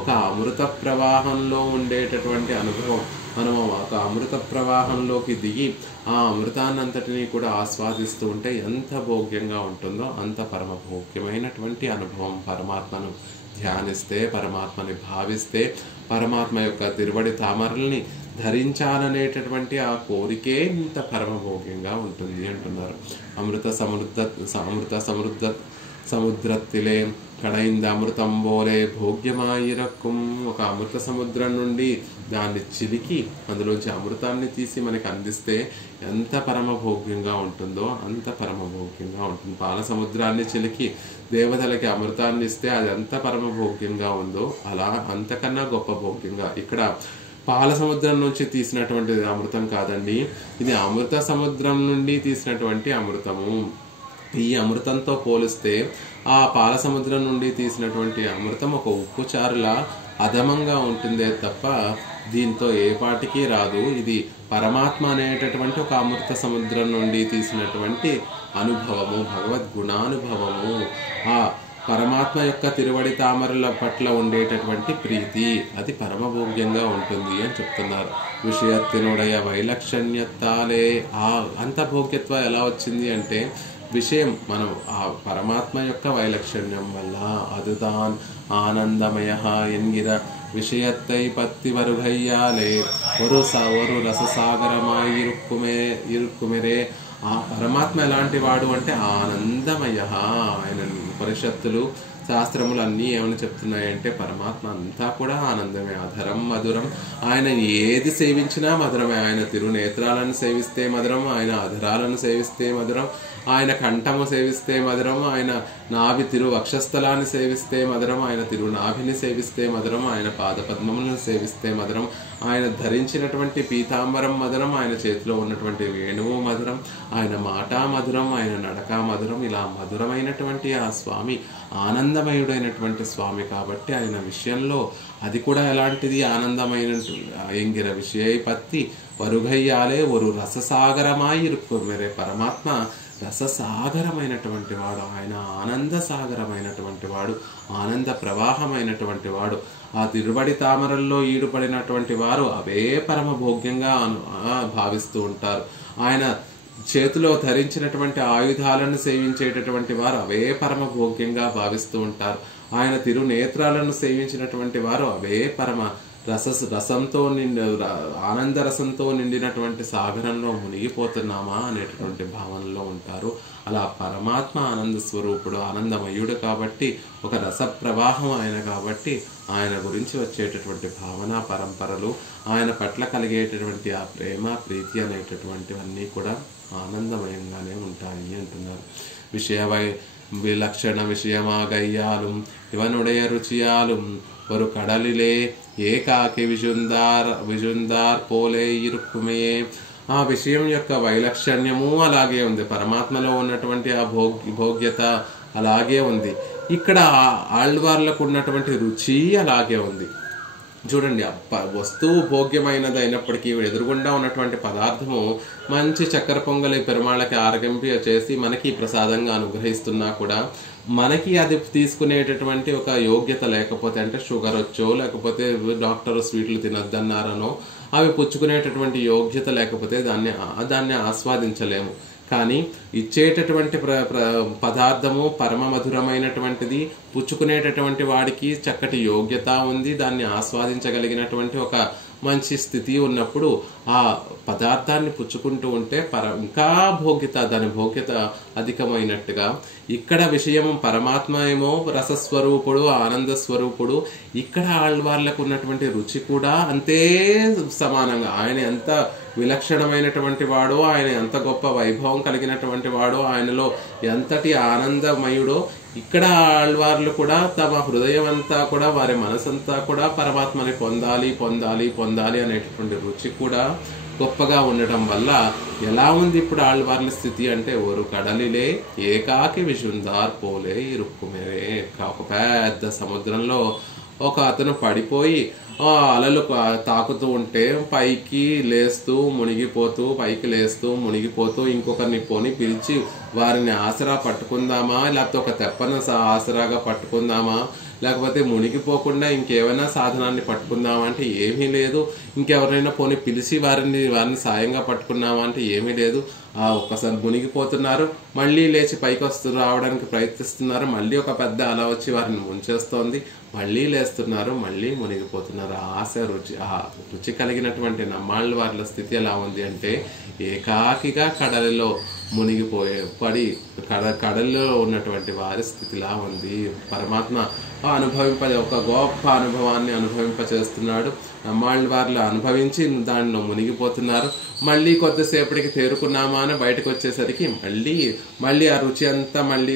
ఒక అమృత ప్రవాహంలో ఉండేటటువంటి అనుభవం. మనం ఒక అమృత ప్రవాహంలోకి దిగి ఆ అమృతాన్నంతటినీ కూడా ఆస్వాదిస్తూ ఉంటే ఎంత భోగ్యంగా ఉంటుందో అంత పరమ భోగ్యమైనటువంటి అనుభవం. పరమాత్మను ధ్యానిస్తే, పరమాత్మని భావిస్తే, పరమాత్మ యొక్క తిరువడి తామరల్ని ధరించాలనేటటువంటి ఆ కోరికే ఇంత పరమభోగ్యంగా ఉంటుంది అంటున్నారు. అమృత సమృద్ధ సముద్రత్తిలే కడైంద అమృతం బోలే భోగ్యమాయిరక్కుం. ఒక అమృత సముద్రం నుండి దాన్ని చిలికి అందులోంచి అమృతాన్ని తీసి మనకి అందిస్తే ఎంత పరమభోగ్యంగా ఉంటుందో అంత పరమభోగ్యంగా ఉంటుంది. పాల సముద్రాన్ని చిలికి దేవతలకి అమృతాన్ని ఇస్తే అది ఎంత పరమభోగ్యంగా ఉందో అలా అంతకన్నా గొప్ప భోగ్యంగా. ఇక్కడ పాల సముద్రం నుంచి తీసినటువంటి అమృతం కాదండి, ఇది అమృత సముద్రం నుండి తీసినటువంటి అమృతము. ఈ అమృతంతో పోలిస్తే ఆ పాల సముద్రం నుండి తీసినటువంటి అమృతం ఒక ఉప్పుచారులా అధమంగా ఉంటుందే తప్ప దీంతో ఏ పాటికి రాదు. ఇది పరమాత్మ అనేటటువంటి ఒక అమృత సముద్రం నుండి తీసినటువంటి అనుభవము, భగవద్గుణానుభవము. ఆ పరమాత్మ యొక్క తిరువడి తామరల పట్ల ఉండేటటువంటి ప్రీతి అది పరమభోగ్యంగా ఉంటుంది అని చెప్తున్నారు. విషయత్తినుడయ వైలక్షణ్యత్తాలే. ఆ అంత భోగ్యత్వం ఎలా వచ్చింది అంటే విషయం మనం ఆ పరమాత్మ యొక్క వైలక్షణ్యం వల్ల. అదుదాన్ ఆనందమయ ఎన్గిర విషయత్తై పత్తి వరుగయ్యాలే ఒరు రససాగరమాయి ఇరుక్కుమెరే. ఆ పరమాత్మ ఎలాంటి వాడు అంటే ఆనందమయ. ఆయన ఉపనిషత్తులు శాస్త్రములు అన్నీ ఏమని చెప్తున్నాయంటే పరమాత్మ అంతా కూడా ఆనందమే. అధరం మధురం. ఆయన ఏది సేవించినా మధురమే. ఆయన తిరునేత్రాలను సేవిస్తే మధురం, ఆయన అధరాలను సేవిస్తే మధురం, ఆయన కంఠము సేవిస్తే మధురం, ఆయన నాభి తిరు వక్షస్థలాన్ని సేవిస్తే మధురం, ఆయన తిరునాభిని సేవిస్తే మధురం, ఆయన పాదపద్మములను సేవిస్తే మధురం, ఆయన ధరించినటువంటి పీతాంబరం మధురం, ఆయన చేతిలో ఉన్నటువంటి వేణువు మధురం, ఆయన మాట మధురం, ఆయన నడక మధురం. ఇలా మధురమైనటువంటి ఆ స్వామి ఆనందమయుడైనటువంటి స్వామి కాబట్టి ఆయన విషయంలో అది కూడా ఎలాంటిది ఆనందమైన ఎంగిర విషయ పత్తి వరుగయ్యాలే ఒరు రససాగరమాయి ఇరుక్కుమెరే. పరమాత్మ రససాగరమైనటువంటి వాడు, ఆయన ఆనంద సాగరమైనటువంటి వాడు, ఆనంద ప్రవాహమైనటువంటి వాడు. ఆ తిరువడి తామరల్లో ఈడుపడినటువంటి వారు అవే పరమ భోగ్యంగా భావిస్తూ ఉంటారు. ఆయన చేతిలో ధరించినటువంటి ఆయుధాలను సేవించేటటువంటి వారు అవే పరమ భోగ్యంగా భావిస్తూ ఉంటారు. ఆయన తిరునేత్రాలను సేవించినటువంటి వారు అవే పరమ రసంతో ఆనంద రసంతో నిండినటువంటి సాగరంలో మునిగిపోతున్నామా అనేటటువంటి భావనలో ఉంటారు. అలా పరమాత్మ ఆనంద స్వరూపుడు, ఆనందమయుడు కాబట్టి ఒక రస ప్రవాహం ఆయన కాబట్టి ఆయన గురించి వచ్చేటటువంటి భావన పరంపరలు, ఆయన పట్ల కలిగేటటువంటి ఆ ప్రేమ ప్రీతి అనేటటువంటివన్నీ కూడా ఆనందమయంగానే ఉంటాయి అంటున్నారు. విలక్షణ విషయమాగయ్యాலும் ఇవనుடைய రుచియాலும் ஒரு கடலிலே ఏకాకి విజుందార్ పోలే ఇరుక్కుమే. ఆ విషయం యొక్క వైలక్షణ్యము అలాగే ఉంది, పరమాత్మలో ఉన్నటువంటి ఆ భోగ్యత అలాగే ఉంది, ఇక్కడ ఆళ్వార్లకు ఉన్నటువంటి రుచి అలాగే ఉంది. చూడండి, వస్తువు భోగ్యమైనది అయినప్పటికీ ఎదురుగుండా ఉన్నటువంటి పదార్థము మంచి చక్కెర పొంగలి పెరుమాళ్ళకి ఆరగింపి చేసి మనకి ప్రసాదంగా అనుగ్రహిస్తున్నా కూడా మనకి అది తీసుకునేటటువంటి ఒక యోగ్యత లేకపోతే, అంటే షుగర్ వచ్చో లేకపోతే డాక్టర్ స్వీట్లు తినొద్దన్నారనో అవి పుచ్చుకునేటటువంటి యోగ్యత లేకపోతే దాన్ని ఆస్వాదించలేము. కానీ ఇచ్చేటటువంటి పదార్థము పరమ మధురమైనటువంటిది, పుచ్చుకునేటటువంటి వాడికి చక్కటి యోగ్యత ఉంది, దాన్ని ఆస్వాదించగలిగినటువంటి ఒక మంచి స్థితి ఉన్నప్పుడు ఆ పదార్థాన్ని పుచ్చుకుంటూ ఉంటే ఇంకా భోగ్యత, దాని భోగ్యత అధికమైనట్టుగా ఇక్కడ విషయం పరమాత్మ ఏమో రసస్వరూపుడు, ఆనంద స్వరూపుడు. ఇక్కడ ఆళ్వార్లకు ఉన్నటువంటి రుచి కూడా అంతే సమానంగా. ఆయన ఎంత విలక్షణమైనటువంటి వాడో, ఆయన ఎంత గొప్ప వైభవం కలిగినటువంటి వాడో, ఆయనలో ఎంతటి ఆనందమయుడో, ఇక్కడ ఆళ్వార్లు కూడా తమ హృదయం అంతా కూడా, వారి మనసంతా కూడా పరమాత్మని పొందాలి పొందాలి పొందాలి అనేటటువంటి రుచి కూడా గొప్పగా ఉండటం వల్ల ఎలా ఉంది ఇప్పుడు ఆళ్వార్ల స్థితి అంటే, ఓరు కడలిలే ఏకాకి విశుందార్ పోలే ఇరుక్కుమేరే. ఒక పెద్ద సముద్రంలో ఒక అతను పడిపోయి అలలు తాకుతూ ఉంటే పైకి లేస్తూ మునిగిపోతూ, పైకి లేస్తూ మునిగిపోతూ, ఇంకొకరిని పోని పిలిచి వారిని ఆసరా పట్టుకుందామా, లేకపోతే ఒక తెప్పన ఆసరాగా పట్టుకుందామా, లేకపోతే మునిగిపోకుండా ఇంకేమైనా సాధనాన్ని పట్టుకుందామా అంటే ఏమీ లేదు. ఇంకెవరైనా పోని పిలిచి వారిని సాయంగా పట్టుకున్నామా అంటే ఏమీ లేదు. ఒక్కసారి మునిగిపోతున్నారు, మళ్ళీ లేచి పైకి రావడానికి ప్రయత్నిస్తున్నారు, మళ్ళీ ఒక పెద్ద అల వచ్చి వారిని ముంచేస్తోంది, మళ్ళీ లేస్తున్నారు, మళ్ళీ మునిగిపోతున్నారు. ఆశ రుచి కలిగినటువంటి నమ్మాళ్ళ వారి స్థితి ఎలా ఉంది అంటే, ఏకాకిగా కడలిలో పడి కడల్లో ఉన్నటువంటి వారి స్థితిలా ఉంది. పరమాత్మ ఒక గొప్ప అనుభవాన్ని అనుభవింపచేస్తున్నాడు. నమ్మాళ్ళ వారిలో అనుభవించి దానిలో మునిగిపోతున్నారు. మళ్ళీ కొద్దిసేపటికి తేరుకున్నామా అని బయటకు వచ్చేసరికి మళ్ళీ ఆ రుచి అంతా మళ్ళీ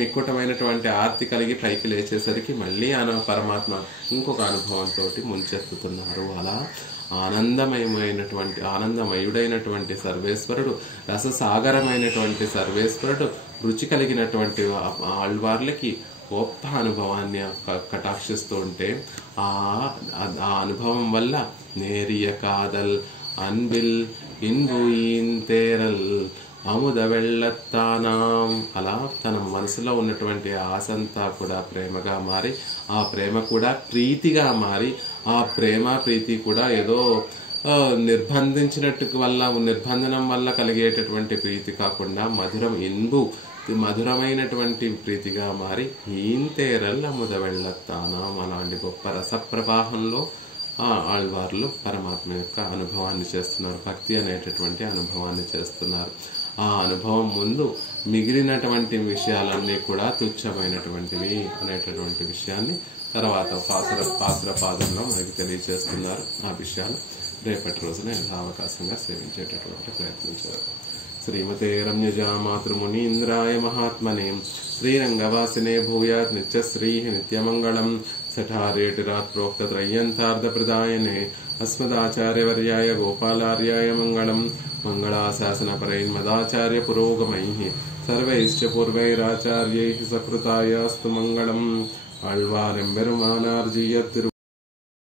మిక్కుటమైనటువంటి ఆర్తి కలిగి పైకి లేచేసరికి మళ్ళీ పరమాత్మ ఇంకొక అనుభవంతో ముంచెత్తుతున్నారు. అలా ఆనందమయుడైనటువంటి సర్వేశ్వరుడు, రససాగరమైనటువంటి సర్వేశ్వరుడు రుచి కలిగినటువంటి ఆళ్వార్లకి గొప్ప అనుభవాన్ని కటాక్షిస్తూ ఉంటే, ఆ అనుభవం వల్ల నేరియ కాదల్ అన్బిల్ ఇన్బుయిన్ తేరల్ అముద వెళ్ళత్తానాం. అలా తన మనసులో ఉన్నటువంటి ఆశంతా కూడా ప్రేమగా మారి, ఆ ప్రేమ కూడా ప్రీతిగా మారి, ఆ ప్రీతి కూడా ఏదో నిర్బంధనం వల్ల కలిగేటటువంటి ప్రీతి కాకుండా మధురమైనటువంటి ప్రీతిగా మారి, ఈంతేరల్ అముద వెళ్ళత్తానాం. అలాంటి గొప్ప రసప్రవాహంలో ఆళ్వార్లు పరమాత్మ యొక్క అనుభవాన్ని చేస్తున్నారు, భక్తి అనేటటువంటి అనుభవాన్ని చేస్తున్నారు. ఆ అనుభవం ముందు మిగిలినటువంటి విషయాలన్నీ కూడా తుచ్చమైనటువంటివి అనేటటువంటి విషయాన్ని తర్వాత పాసుర పాదంలో మనకి తెలియజేస్తున్నారు. ఆ విషయాలు రేపటి రోజున అవకాశంగా సేవించేటటువంటి ప్రయత్నం చేయాలి. శ్రీమతే రమ్యజా మాతృమునీంద్రాయ మహాత్మనే శ్రీరంగవాసినే భూయాత్ నిత్యశ్రీ నిత్యమంగళం. సఠారేటిరాత్ ప్రోక్త త్రయ్యంతార్ధప్రదాయనే అస్మదాచార్యవర్యాయ గోపాలార్యాయ మంగళం. మంగళాశాసనపరైర్మదాచార్య పురోగమైః సర్వైశ్చ పూర్వైరాచార్యైః సకృతాయాస్తు మంగళం. ఆళ్వారెంబెరుమానార్జీయ